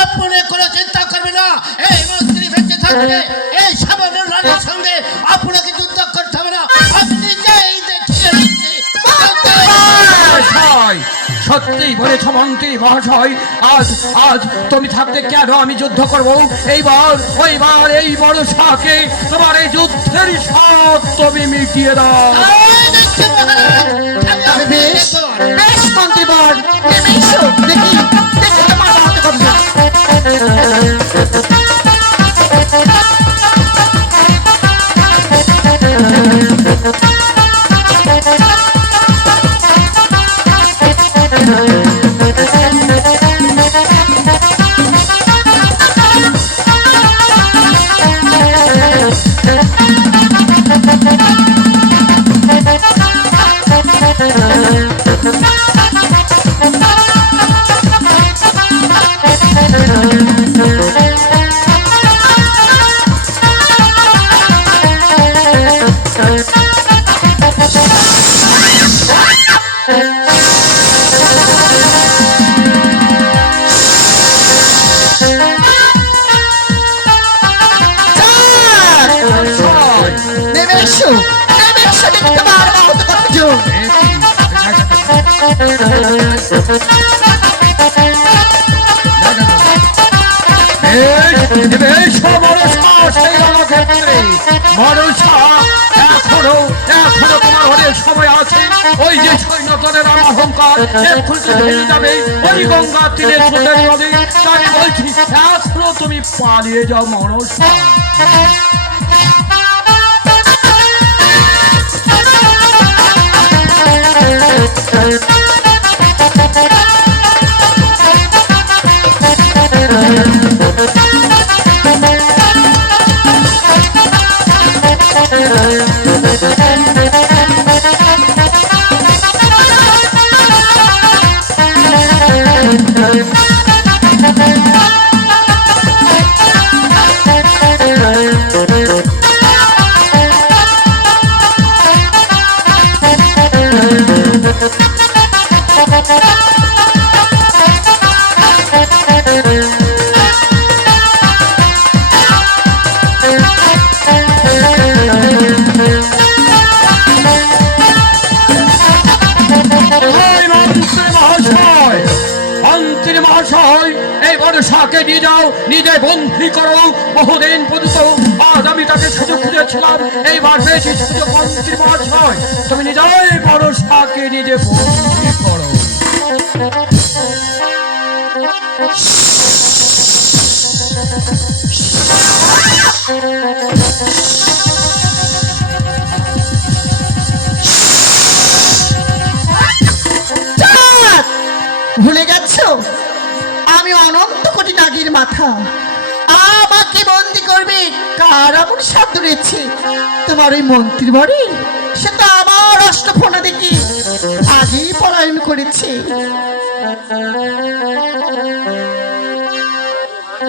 আপনি কোনো চিন্তা করবে না, এই মন্ত্রী বেঁচে থাকবে সত্যিই বলেছ মন্ত্রী মহাশয়, আজ আজ তুমি থাকতে কেন আমি যুদ্ধ করব? ওইবার এই বড় শাকে তোমার এই যুদ্ধের স্বাদ তুমি মিটিয়ে দাও। তবে বেশ বেশ মন্ত্রীবর, নেমে এসো, দেখি দেখি তোমার হাতে কবজা। নেমে এসো, নেমে এসো, দেখি তোমার হাতে কবজা। এখনো তোমার অনেক সময় আছে। ওই যে সৈন্যদলের আমার অহংকার এক্ষুনি তো ভেঙে যাবে ওই গঙ্গার তীরে স্রোতের নদী। তাই বলছি এখনো তুমি পালিয়ে যাও মনসা। এই বর্ষাকে নিয়ে যাও, নিজে বন্দী করো বহুদিন পর্যন্ত। আজ আমি তাকে সুযোগ খুঁজেছিলাম, এইবার পেয়েছি সুযোগ। মন্ত্রী মহাশয় তুমি নিজেই বর্ষাকে নিজে বন্দী করো। ভুলে গেছো আমি অনন্ত কোটি নাগির মাথা। আমাকে বন্দি করবে কার এমন সাধ্য রয়েছে? তোমার ওই মন্ত্রী বাড়ি সে তো আমার অষ্টফোনা দেখি আগেই পলায়ন করেছে।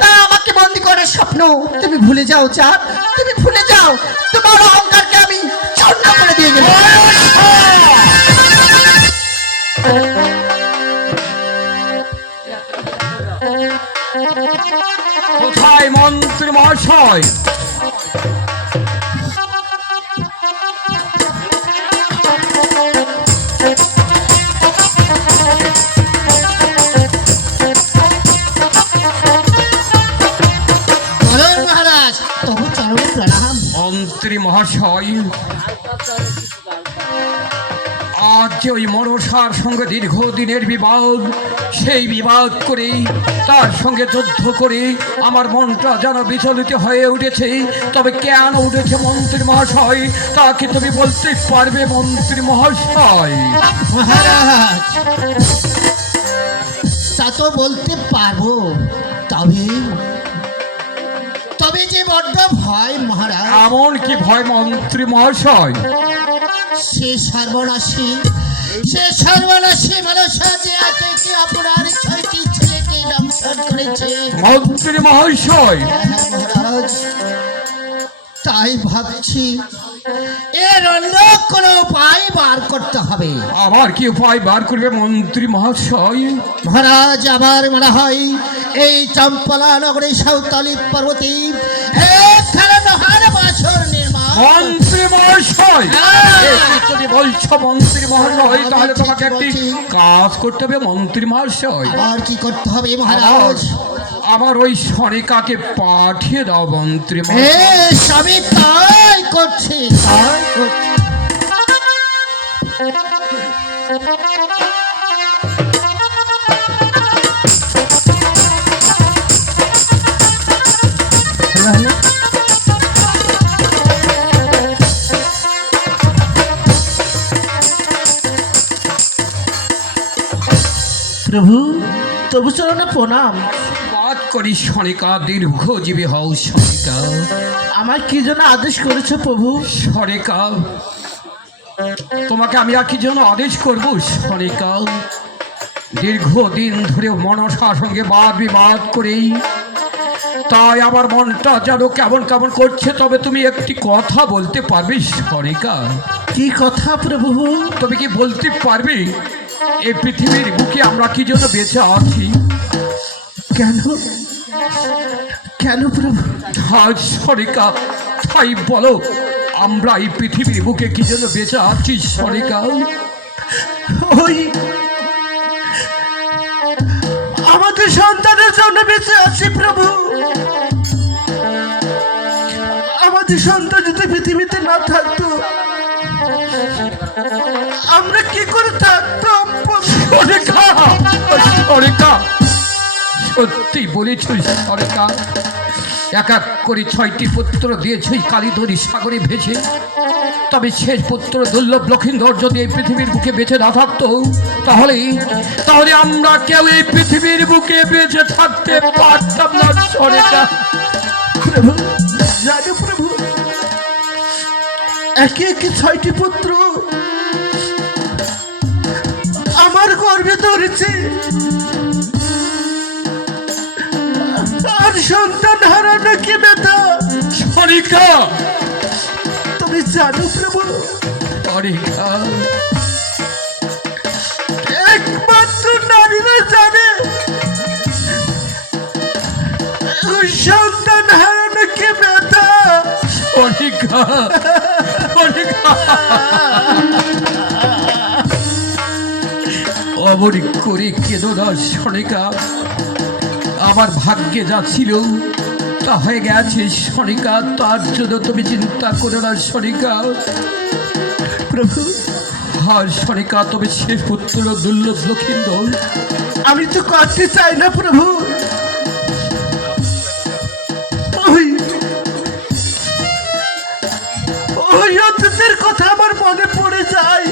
তা আমাকে বন্দি করার স্বপ্ন তুমি ভুলে যাও চাঁদ, তুমি ভুলে যাও। তোমার অহংকারকে আমি চূর্ণ করে দিয়ে গেলাম। কোথায় মন্ত্রী মহাশয়? মহারাজ তবু চরণে প্রণাম। মন্ত্রী মহাশয়, আজ যে ওই মনসার সঙ্গে দীর্ঘদিনের বিবাদ, সেই বিবাদ করে তার সঙ্গে যুদ্ধ করে আমার মনটা যেন বিচলিত হয়ে উঠেছে। তবে কেন উঠেছে মন্ত্রী মহাশয় তা কি তুমি বলতে পারবে মন্ত্রী মহাশয়? মহারাজ তা তো বলতে পারবো, তবে তবে যে বড্ড ভয় মহারাজ। এমন কি ভয় মন্ত্রী মহাশয়? সে সর্বনাশী মনসা যে আছে কি আপনার 6টি ছেলেকে দংশন করেছে। মন্ত্রী মহাশয়, মহারাজ তাই ভাবছি এর অন্য কোনো উপায় বার করতে হবে। আবার কি উপায় বার করবে মন্ত্রী মহাশয়? মহারাজ আমার মনে হয় এই চম্পলা নগরী সাঁওতালি পর্বতে এক মহান বাসর নির্মাণ। মন্ত্রী মহাশয় হ্যাঁ। এই তুমি বলছো মন্ত্রী মহাশয়, তাহলে আমি তোমাকে ঠিক একটি বলছি। কাজ করতে হবে মন্ত্রী মহাশয়। আর কি করতে হবে মহারাজ? আমার ওই সনিকাকে পাঠিয়ে দাও মন্ত্রী মহাশয়। বেশ, আমি তাই করছি, তাই করছি। প্রভু তবু চরণে প্রণাম। বাদ করি সনিকা, দীর্ঘজীবী হও সনিকা। আমার কি যেন আদেশ করেছে প্রভু? সনিকা, তোমাকে আমি আর কি জন্য আদেশ করবো সনিকা? দীর্ঘদিন ধরে মনসার সঙ্গে বাদ বিবাদ করেই তাই আমার মনটা যেন কেমন কেমন করছে। তবে তুমি একটি কথা বলতে পারবে সনিকা? কি কথা প্রভু? তুমি কি বলতে পারবে এই পৃথিবীর বুকে আমরা কি জন্য বেঁচে আছি? কেন কেন প্রভু? আজ সনিকা, তাই বলো, আমরা এই পৃথিবীর বুকে কি জন্য বেঁচে আছি সনিকা? ওই আমাদের সন্তানের জন্য বেঁচে আছি প্রভু। আমাদের সন্তান যদি পৃথিবীতে না থাকতো আমরা কি করে থাকতাম প্রভু? সনিকা, সনিকা, সত্যি বলেছ সনিকা। এক এক করে 6টি পুত্র দিয়েছ কালীধরী সাগরে ভেসে। তবে শেষ পুত্র দুর্লভ লক্ষিন্দর যদি এই পৃথিবীর বুকে বেঁচে না থাকতো, তাহলে তাহলে আমরা কেউ এই পৃথিবীর বুকে বেঁচে থাকতে পারতাম না সনিকা। প্রভু জানো প্রভু, একে একে 6টি পুত্র আমার গর্ভে ধরেছে, আর সন্তান হারানো কি ব্যথা সনিকা, তুমি জানো প্রভু? সনিকা, একমাত্র নারীরা জানে ওই সন্তান হারানো কি ব্যথা। সনিকা, সনিকা। অমর করে কেঁদো না সনিকা। আমার ভাগ্যে যা ছিল তা হয়ে গেছে সনিকা, তার জন্য তুমি চিন্তা করো না সনিকা। প্রভু আর সনিকা, তবে সে পুত্র দুর্লভ লক্ষিন্দর আমি তো করতে চাই না প্রভু। ওই ওই অতীতের কথা আমার মনে পড়ে যায়,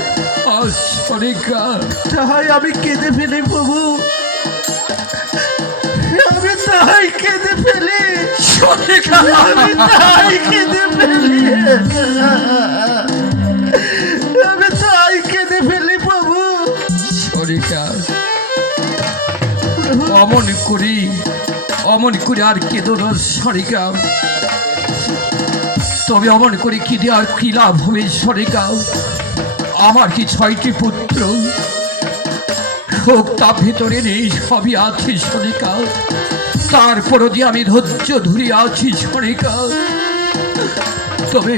আর সনিকা, তাই আমি কেঁদে ফেলি প্রভু। আমি তাই কেঁদে ফেলি, সনিকা, আমি তাই কেঁদে ফেলি, আমি তাই কেঁদে ফেলি প্রভু। সনিকা, অমন করি আর কেঁদো না সনিকা। তবে অমন করে কি দিয়ে আর কি লাভ হবে সনিকা? আমার কি 6টি পুত্র? হোক তার ভেতরে নেই, সবই আছে সনিকা। তারপরও দিয়ে আমি ধৈর্য ধরে আছি সনিকা। তবে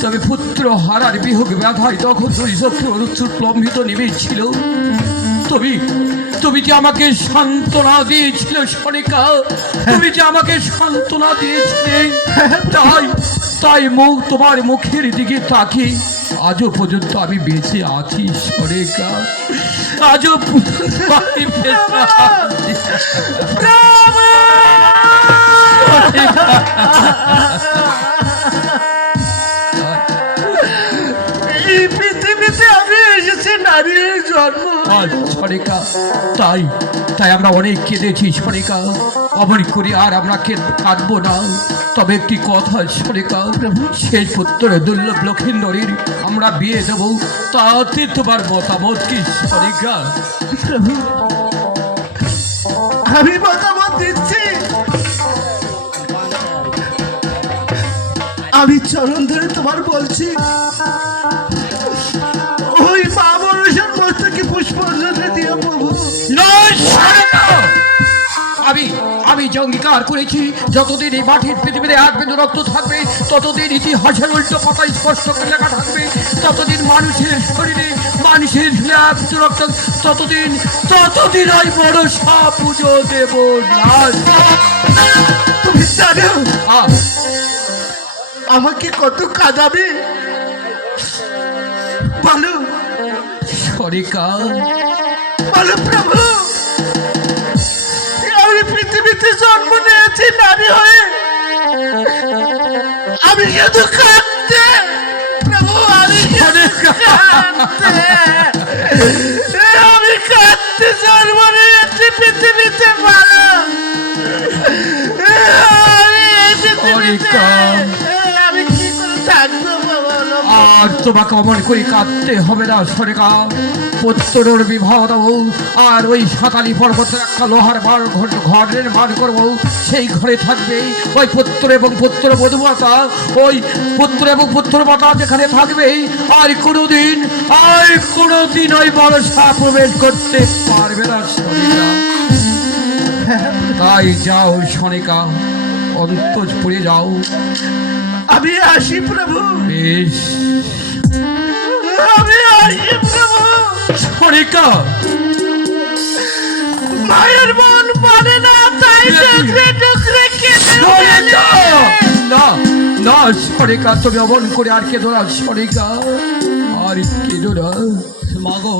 তবে পুত্র হারার বিয়োগ ব্যথায় তখন দুই চোখে অনুচ্ছ্লম্বিত নেমেছিল। তুমি যে আমাকে সান্ত্বনা দিয়েছিল সনিকা, তুমি যে আমাকে সান্ত্বনা দিয়েছিলে, তাই মুখ তোমার মুখের দিকে তাকি আজও পর্যন্ত আমি বেঁচে আছি সনিকা। আজও পর্যন্ত আমি বেঁচে আছি। এই পৃথিবীতে আমি এসেছি নারীর জন্ম। সনিকা, তাই তাই আমরা অনেক কেঁদেছি সনিকা। অমন করি আর আমরা কাঁদবো না। তবে একটি কথা সনিকা, শেষ পুত্র দুর্লভ লক্ষিন্দরের আমরা বিয়ে দেবো, তাতে তোমার মতামত কি সনিকা? প্রভু আমি মতামত দিচ্ছি। আমি চরণ ধরে তোমার বলছি, ওই মা মানুষের মস্তকে পুষ্পাঞ্জলি দিয়ে প্রভু। নয় সনিকা, আমি যে অঙ্গীকার করেছি যতদিন এই মাটির পৃথিবীতে এক বিন্দু রক্ত থাকবে, ততদিন ইতিহাসের উল্টো পাতায় স্পষ্ট করে লেখা থাকবে, ততদিন মানুষের শরীরে মানুষের এক বিন্দু রক্ত, ততদিন ওই বড় সাপ পুজো দেব না। তুমি জানো আহ, আমাকে কত কাঁদাবে? বলো সরিকা, বলো প্রভু, আমি পৃথিবীতে জন্ম নিয়েছি নারী হয়ে, আমি শুধু কাঁদতে, প্রভু আমি শুধু কাঁদতে। আমি কাঁদতে জন্ম নিয়েছি পৃথিবীতে, ভালো আমি এই পৃথিবীতে আমি কি করে থাকবো বলো? আর তোমাকে অমন করে কাঁদতে হবে না সরেকা। পুত্রর বিবাহ দেবো, আর ওই সাতালি পর্বতের একটা লোহার ঘর নির্মাণ করবো, সেই ঘরে থাকবে ওই পুত্র এবং পুত্র বধূমাতা, ওই পুত্র এবং পুত্র মাতা যেখানে থাকবে, আর কোনোদিন ওই বর্ষা প্রবেশ করতে পারবে না সনিকা। তাই যাও সনিকা, অন্তঃপুরে যাও। আমি আসি প্রভু, বেশ আমি আসি প্রভু। সনিকা, মায়ের মন মানে না, তাই টুকরে টুকরে কেটে সনিকা, না না সনিকা, তুমি অমন করে আর কেঁদো না সনিকা, আর কেঁদো না। মাগো,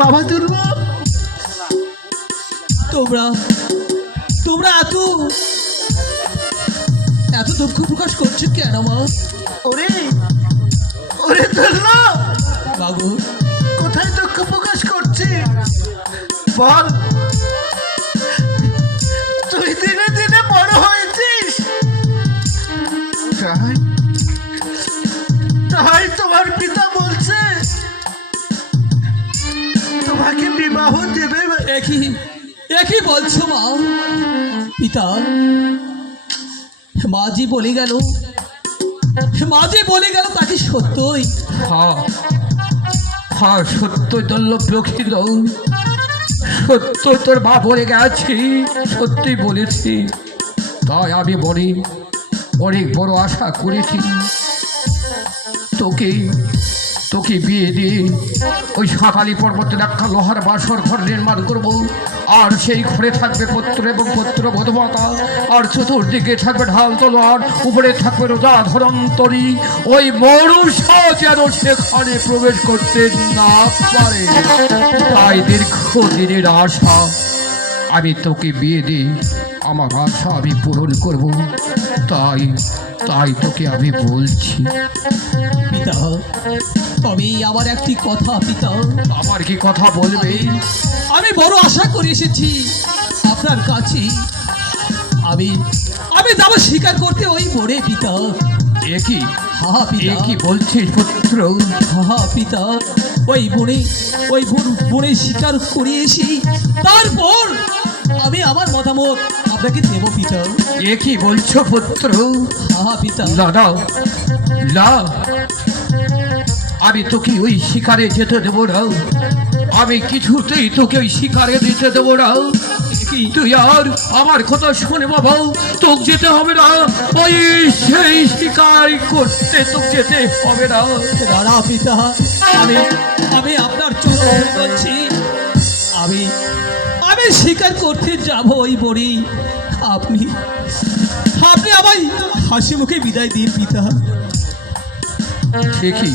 বাবা দুর্লভ, তোমরা এত দুঃখ প্রকাশ করছো কেন মা? ওরে ওরে দুর্লভ, বাবু, কোথায় দুঃখ প্রকাশ করছি বল? তুই দিনে দিনে বড় হয়েছিস, তাই তোমার পিতা বলছে তোমাকে বিবাহ দেবে। একই বলছো মা? পিতা, মাঝি বলে গেল তাকে সত্যই? হ্যাঁ হ্যাঁ, সত্যই দুর্লভ প্রকৃত, সত্যই তোর মা বলে গেছি, সত্যি বলেছি। তাই আমি বলি, অনেক বড় আশা করেছি তোকে বিয়ে দিয়ে ওই সাতালি পর্বতের একটা লোহার বাসর ঘর নির্মাণ করব, আর সেই ঘরে থাকবে পুত্র এবং পুত্র বধূমাতা, আর চতুর্দিকে থাকবে ঢাল তলোয়ার, উপরে থাকবে রোজা ধরন্তরী, ওই মনুষ্য যেন সেখানে প্রবেশ করতে না পারে। তাই দীর্ঘদিনের আশা, আমি তোকে বিয়ে দিই, আমার আশা আমি পূরণ করব। তাই তোকে আমি বলছি। পিতা, তবে আমার একটি কথা পিতা। আমার কি কথা বলবে? আমি বড় আশা করে এসেছি আপনার কাছে, আমি যাব স্বীকার করতে ওই মোড়ে পিতা। একই হা পিতা, একই বলছিস পুত্র? হা পিতা, ওই বনে স্বীকার করে এসি, তারপর আমি আমার মতামত আপনাকে দেব পিতা। একই বলছো পুত্র? হা পিতা। না, আমি তোকে ওই শিকারে যেতে দেবো না, আমি কিছুতেই তোকে ওই শিকারে দিতে দেবো না। তুই আর আমার কথা শুনে বাবা, তোকে যেতে হবে না, ওই সেই শিকার করতে তোকে যেতে হবে না। দাদা পিতা, আমি আপনার চরণ বলছি, আমি স্বীকার করতে যাব ওই বড়ি। আপনি আমায় হাসি মুখে বিদায় দিন পিতা। ঠিকই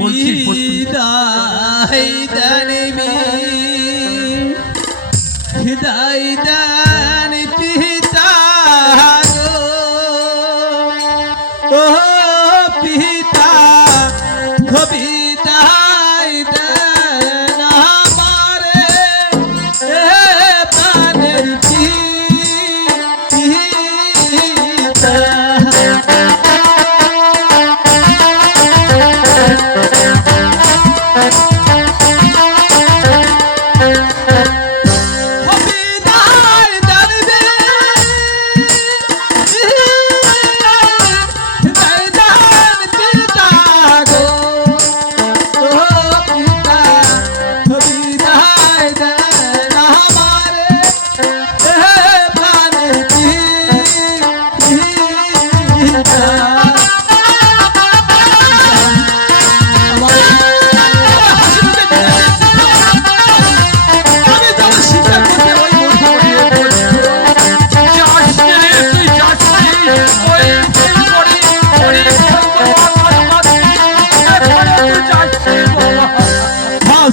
বলছি পুত্র। হৃদয় দান পিতা গো, ও পিতা বিদায় দেন আমারে, প্রাণের পিতা।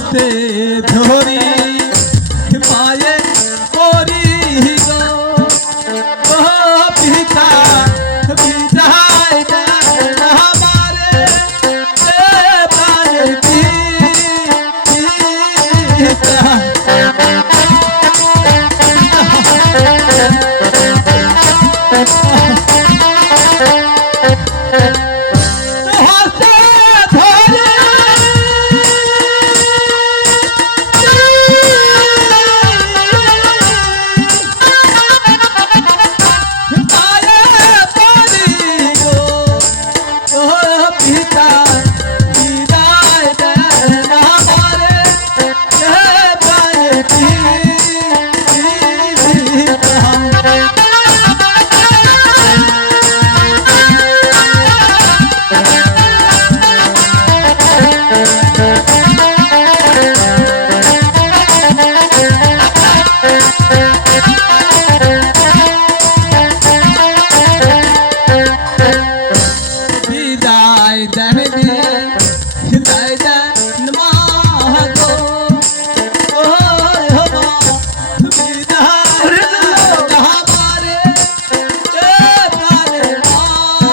হস্তে ধরি পায়ে করি গো ও পিতা বিদায় দেন আমারে এ প্রাণের পিতা হস্তে ধরি পায়ে পড়ি গো ও পিতা বিদায় দেন আমারে এ প্রাণের পিতা বিদায় দেন বিদায় দেন মা গো ও মা বিদায় দেন আমারে এ প্রাণের মাতা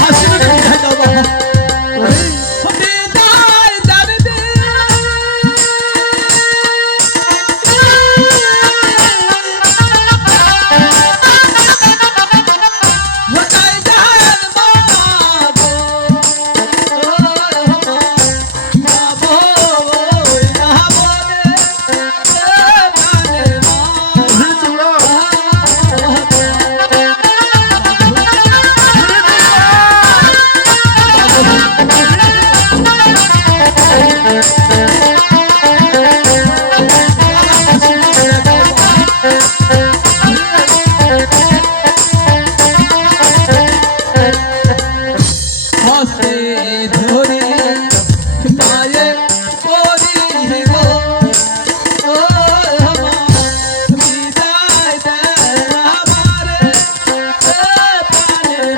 হাসি মুখে বিদায় দাও বাবা বিদায় দেন বিদায় দেন মা গো ও মা বাবো না বলে এ প্রাণের হস্তে ধরি পায়ে পড়ি গো ও মা বিদায় দেন আমারে এ প্রাণের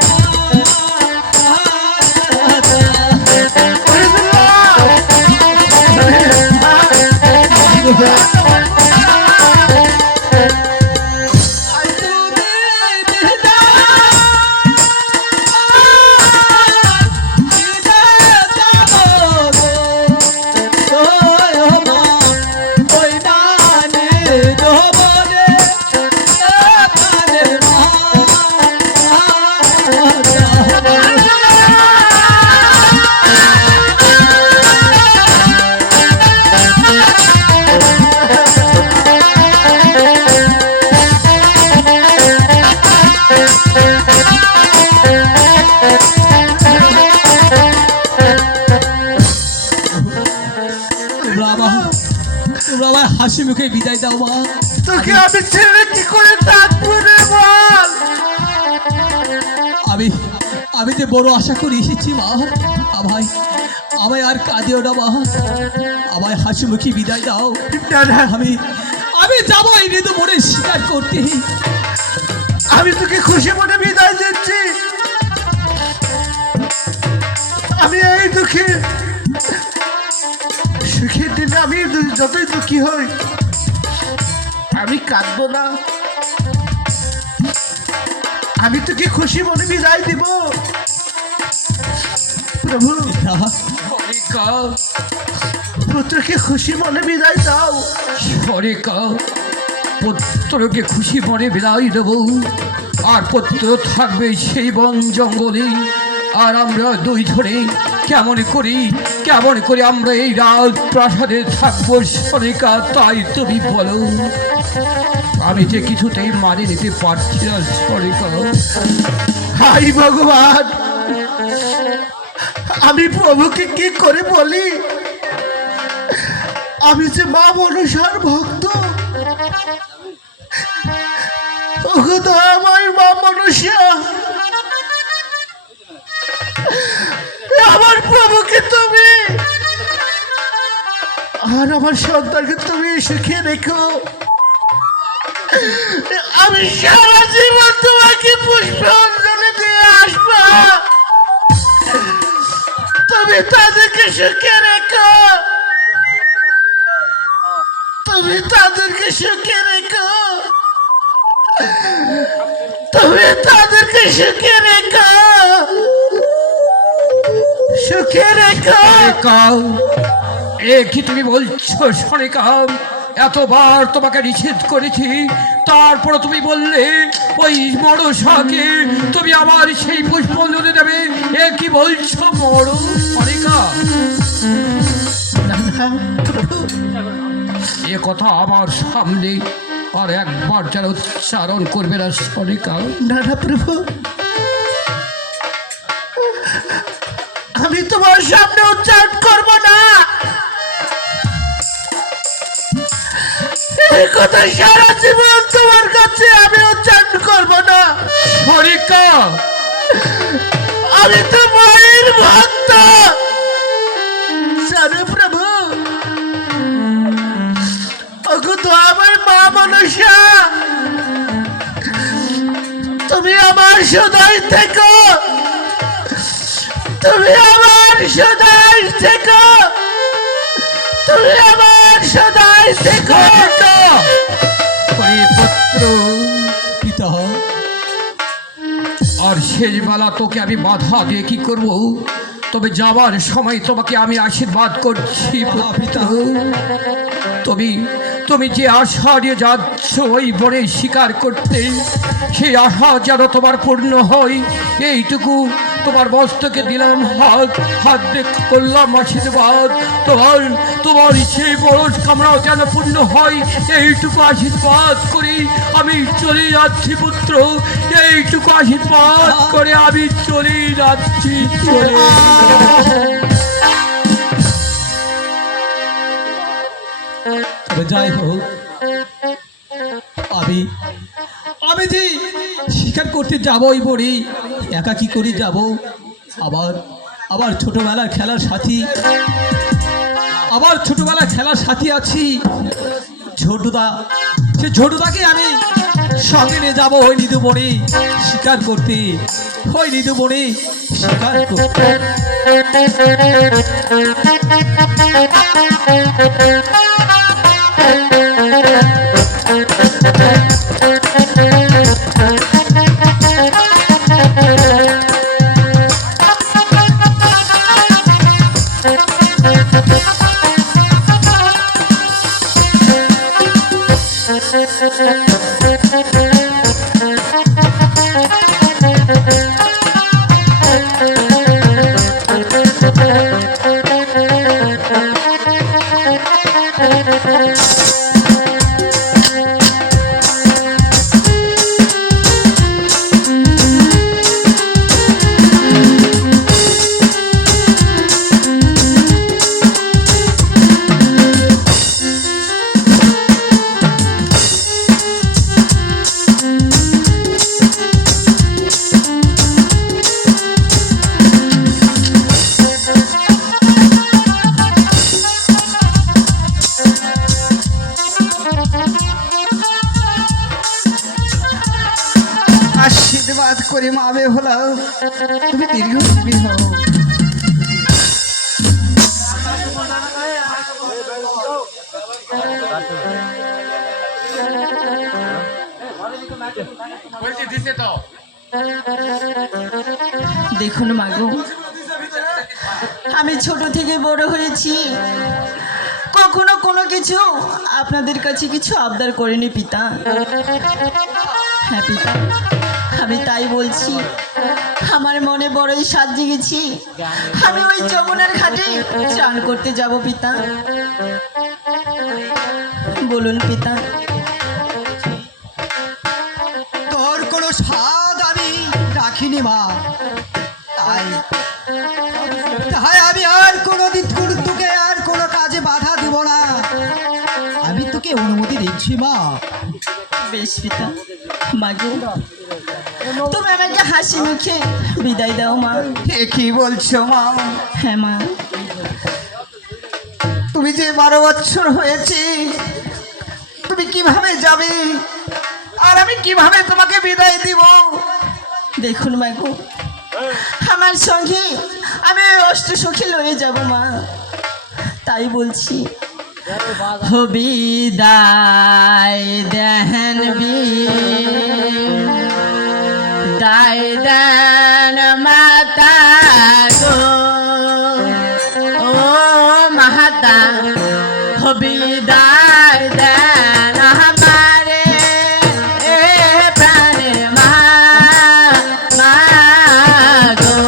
তোমরা আমার হাসি মুখে বিদায় দাও মা তোকে আমি ছেড়ে কি করে থাকবো রে বল? আমি আমি যে বড় আশা করে এসেছি মা আমায় আমায় আর কাঁদিও না মা আমায় হাসি মুখে বিদায় দাও আমি আমি যাবো এই ঋতু মনে স্বীকার করতে আমি তোকে খুশি মনে বিদায় দিচ্ছি। আমি এই দুঃখে সুখের দিনে আমি যতই দুঃখী হই আমি কাঁদবো না। আমি তোকে খুশি মনে বিদায় দিব প্রভু। পুত্রকে খুশি মনে বিদায় দাও। সরেকা পুত্রকে খুশি মনে বিদায় দেব, আর পুত্র থাকবে সেই বন জঙ্গলে, আর আমরা দুই ধরে কেমন করি আমরা এই রাজ প্রাসাদে থাকবো সরেকা? তাই তুমি বলো। আমি যে কিছুতেই মারি নিতে পারছি না সরেকা। হাই ভগবান, আমি প্রভুকে কি করে বলি? আমি যে মা মনসার ভক্ত। ওগো দয়াময় মা মনসা, আমার প্রভুকে তুমি আর আমার সন্তানকে তুমি সুখে রেখো। আমি সারা জীবন তোমাকে পুষ্পাঞ্জলি দিয়ে আসবো। তুমি তাদেরকে সুখে রেখো, তুমি তাদেরকে সুখে রেখো, তুমি তাদেরকে সুখে রেখো, সুখে রেখো। কাল এ কি তুমি বলছো সনিকা? এতবার তোমাকে নিষেধ করেছি, তারপর তুমি বললে ওই মনসাকে তুমি আমার সেই পুষ্পাঞ্জলি দেবে। এ কি বলছো বড় সনিকা? এ কথা আমার সামনে আর একবার যেন উচ্চারণ করবে না সনিকা। না না প্রভু, আমি তোমার সামনে উচ্চারণ করব না। এই কথা সারা জীবন তোমার কাছে আমি উচ্চারণ করব না। সনিকা, আমি তো মায়ের ভক্ত। জানো প্রভু, ওগো তো আমার মা মনসা, তুমি আমার সদাই থেকো, তুমি আমার সদাই থেকো, তুমি আমার সদাই থেকো। ওই পুত্র পিতা, আর শেষ বেলা তোকে আমি বাধা দিয়ে কি করব? তবে যাবার সময় তোমাকে আমি আশীর্বাদ করছি পুত্র। তুমি তুমি যে আশা নিয়ে যাচ্ছ ওই বনে শিকার করতে, সেই আশা যেন তোমার পূর্ণ হয়, এইটুকু তোমার মস্তকে দিলাম হাত, হাত দিয়ে করলাম আশীর্বাদ। তোমার তোমার সেই বড় কামনাও যেন পূর্ণ হয়, এইটুকু আশীর্বাদ করি আমি চলে যাচ্ছি পুত্র। এইটুকু আশীর্বাদ করে আমি চলে যাচ্ছি, চলে তবে যাই হোক, আমি আমি যে শিকার করতে যাবই বলি, একা কি করে যাব? আবার আবার ছোটবেলার খেলার সাথী, আবার ছোটবেলার খেলার সাথী আছি ঝোটুদা। সে ঝোটুদাকে আমি সঙ্গে নিয়ে যাবো ওই নিদু বনে শিকার করতে, ওই নিদু বনে শিকার করতে। আশীর্বাদ করে মাবে হলো, তুমি দীর্ঘজীবী হও। দেখুন মাগো, আমি ছোট থেকে বড় হয়েছি, কখনো কোনো কিছু আপনাদের কাছে কিছু আবদার করিনি পিতা। হ্যাঁ পিতা, আমি তাই বলছি, আমার মনে বড়ই সাজ জেগেছি, আমি ওই যমুনার ঘাটে স্নান করতে যাব পিতা। বলুন পিতা। তোর কোনো স্বাদ আমি রাখিনি মা, তাই তাই আমি আর কোনোদিন তোকে আর কোনো কাজে বাধা দিব না, আমি তোকে অনুমতি দিচ্ছি মা। বেশ পিতা। মাগো, তুমি আমাকে হাসি মুখে বিদায় দাও মা। এ কি বলছো মা? হ্যাঁ মা। তুমি যে 12 বছর হয়েছে, তুমি কিভাবে যাবে? আর আমি কিভাবে তোমাকে বিদায় দিব? দেখুন মাগো, আমার সঙ্গে আমি ওই অষ্টসখী লয়ে যাব মা, তাই বলছি বিদায় দেন বিদায় দেন মাতা গো, ও মাতা বিদায় দেন আমারে এ প্রাণের মা গো।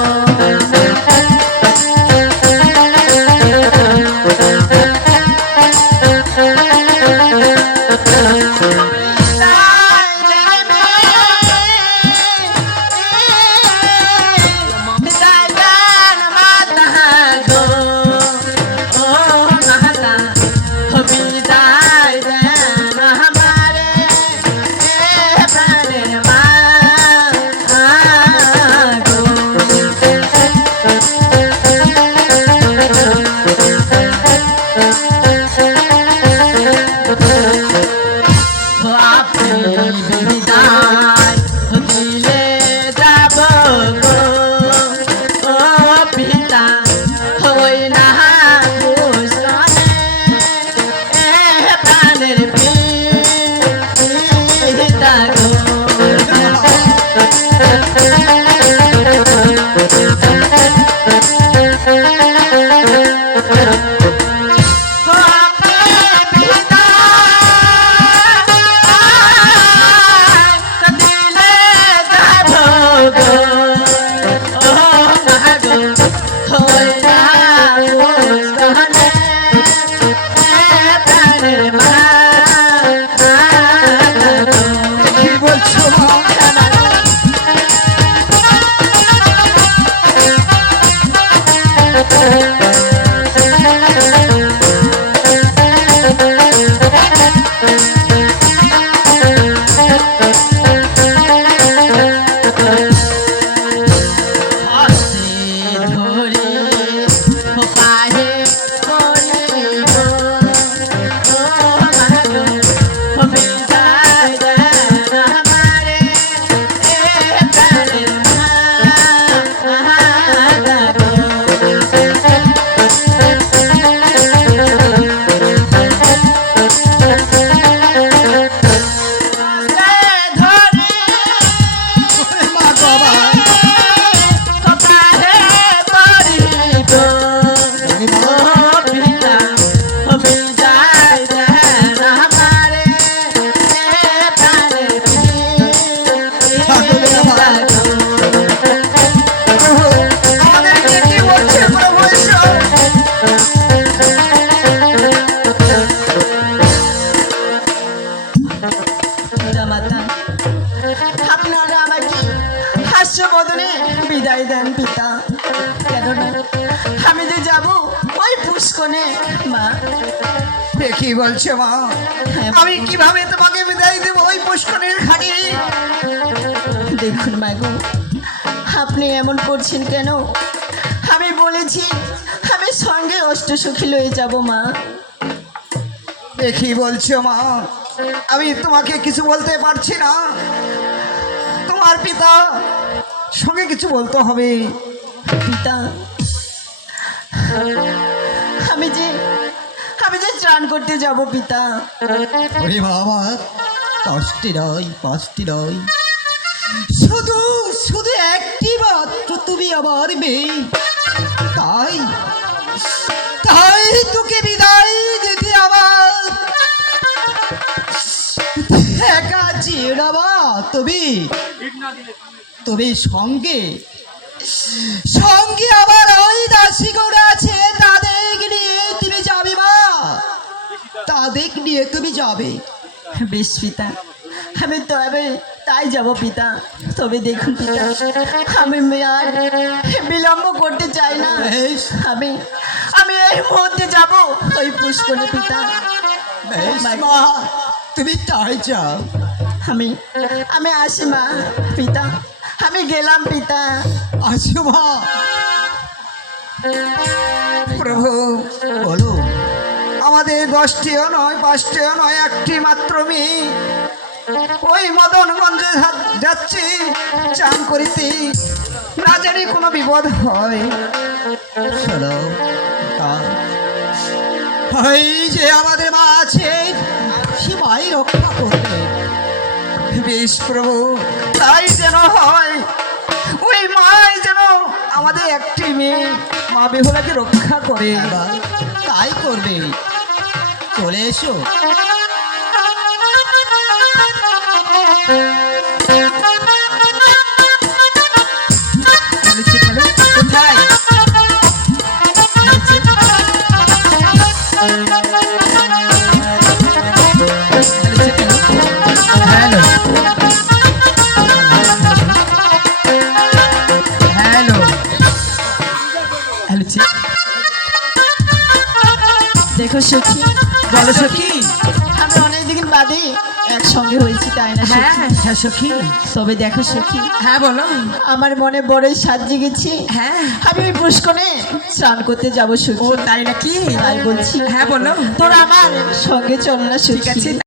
কি বলছো মা? আমাদেরকে কি বলছে প্রভু ঈশ্বর? মাতা, আপনারা আমাকে হাস্যবদনে বিদায় দেন পিতা, কেননা আমি যে যাব ওই পুষ্কনে মা। এ কি বলছো মা? আমি কিভাবে তোমাকে বিদায় দেব ওই পুষ্করের ঘাটে? দেখুন মাগো, আপনি এমন করছেন কেন? আমি বলেছি আমি সঙ্গে অষ্টসখী লয়ে যাব মা। এ কি বলছো মা? আমি তোমাকে কিছু বলতে পারছি না। তোমার পিতা সঙ্গে কিছু বলতে হবে। পিতা, আমি যে স্নান করতে যাব পিতা। ওরে বাবা, কষ্টে নয়, কষ্টে নয়, শুধু শুধু একটি মাত্র তুমি আমার মেয়ে, তাই তাই তোকে বিদায় দিতে আমার একা চিড়াবা। তুমি তুমি সঙ্গে সঙ্গে আবার ওই দাসী করে আছে, তাদের নিয়ে তুমি যাবে মা, তাদের নিয়ে তুমি যাবে। বেশ পিতা, আমি তবে তাই যাব পিতা। তবে দেখুন পিতা, আমি আর বিলম্ব করতে চাই না। বেশ আমি এই মুহূর্তে যাব ওই পুষ্করে পিতা। বেশ মা, তুমি তাই যাও। আমি আসি মা। পিতা, আমি গেলাম পিতা। আসো মা। প্রভু, বলো। আমাদের 10টিও নয়, 5টিও নয়, একটি মাত্র মেয়ে। ওই মদনগঞ্জে যাচ্ছি চান করিতে, না জানি কোনো বিপদ হয়। শোনো, এই যে আমাদের মা আছে, সে মাই রক্ষা করবে। বেশ প্রভু, তাই যেন হয়। ওই মাই যেন আমাদের একটি মেয়ে মা বেহুলাকে রক্ষা করে। তাই করবে। চলে এসো। কোথায়? হ্যালো হ্যালো হ্যালো দেখো সখী, বলো সখী। আমরা অনেকদিন বাদে একসঙ্গে হয়েছি, তাই না সখী? হ্যাঁ সখী। তবে দেখো সখী, হ্যাঁ বলো। আমার মনে বড়ই সাজ জেগেছে। হ্যাঁ আমি ওই পুষ্করে স্নান করতে যাবো সখী। তাই নাকি? তাই বলছি, হ্যাঁ বলো। তোরা আমার সঙ্গে চল না সখী। ঠিক আছে।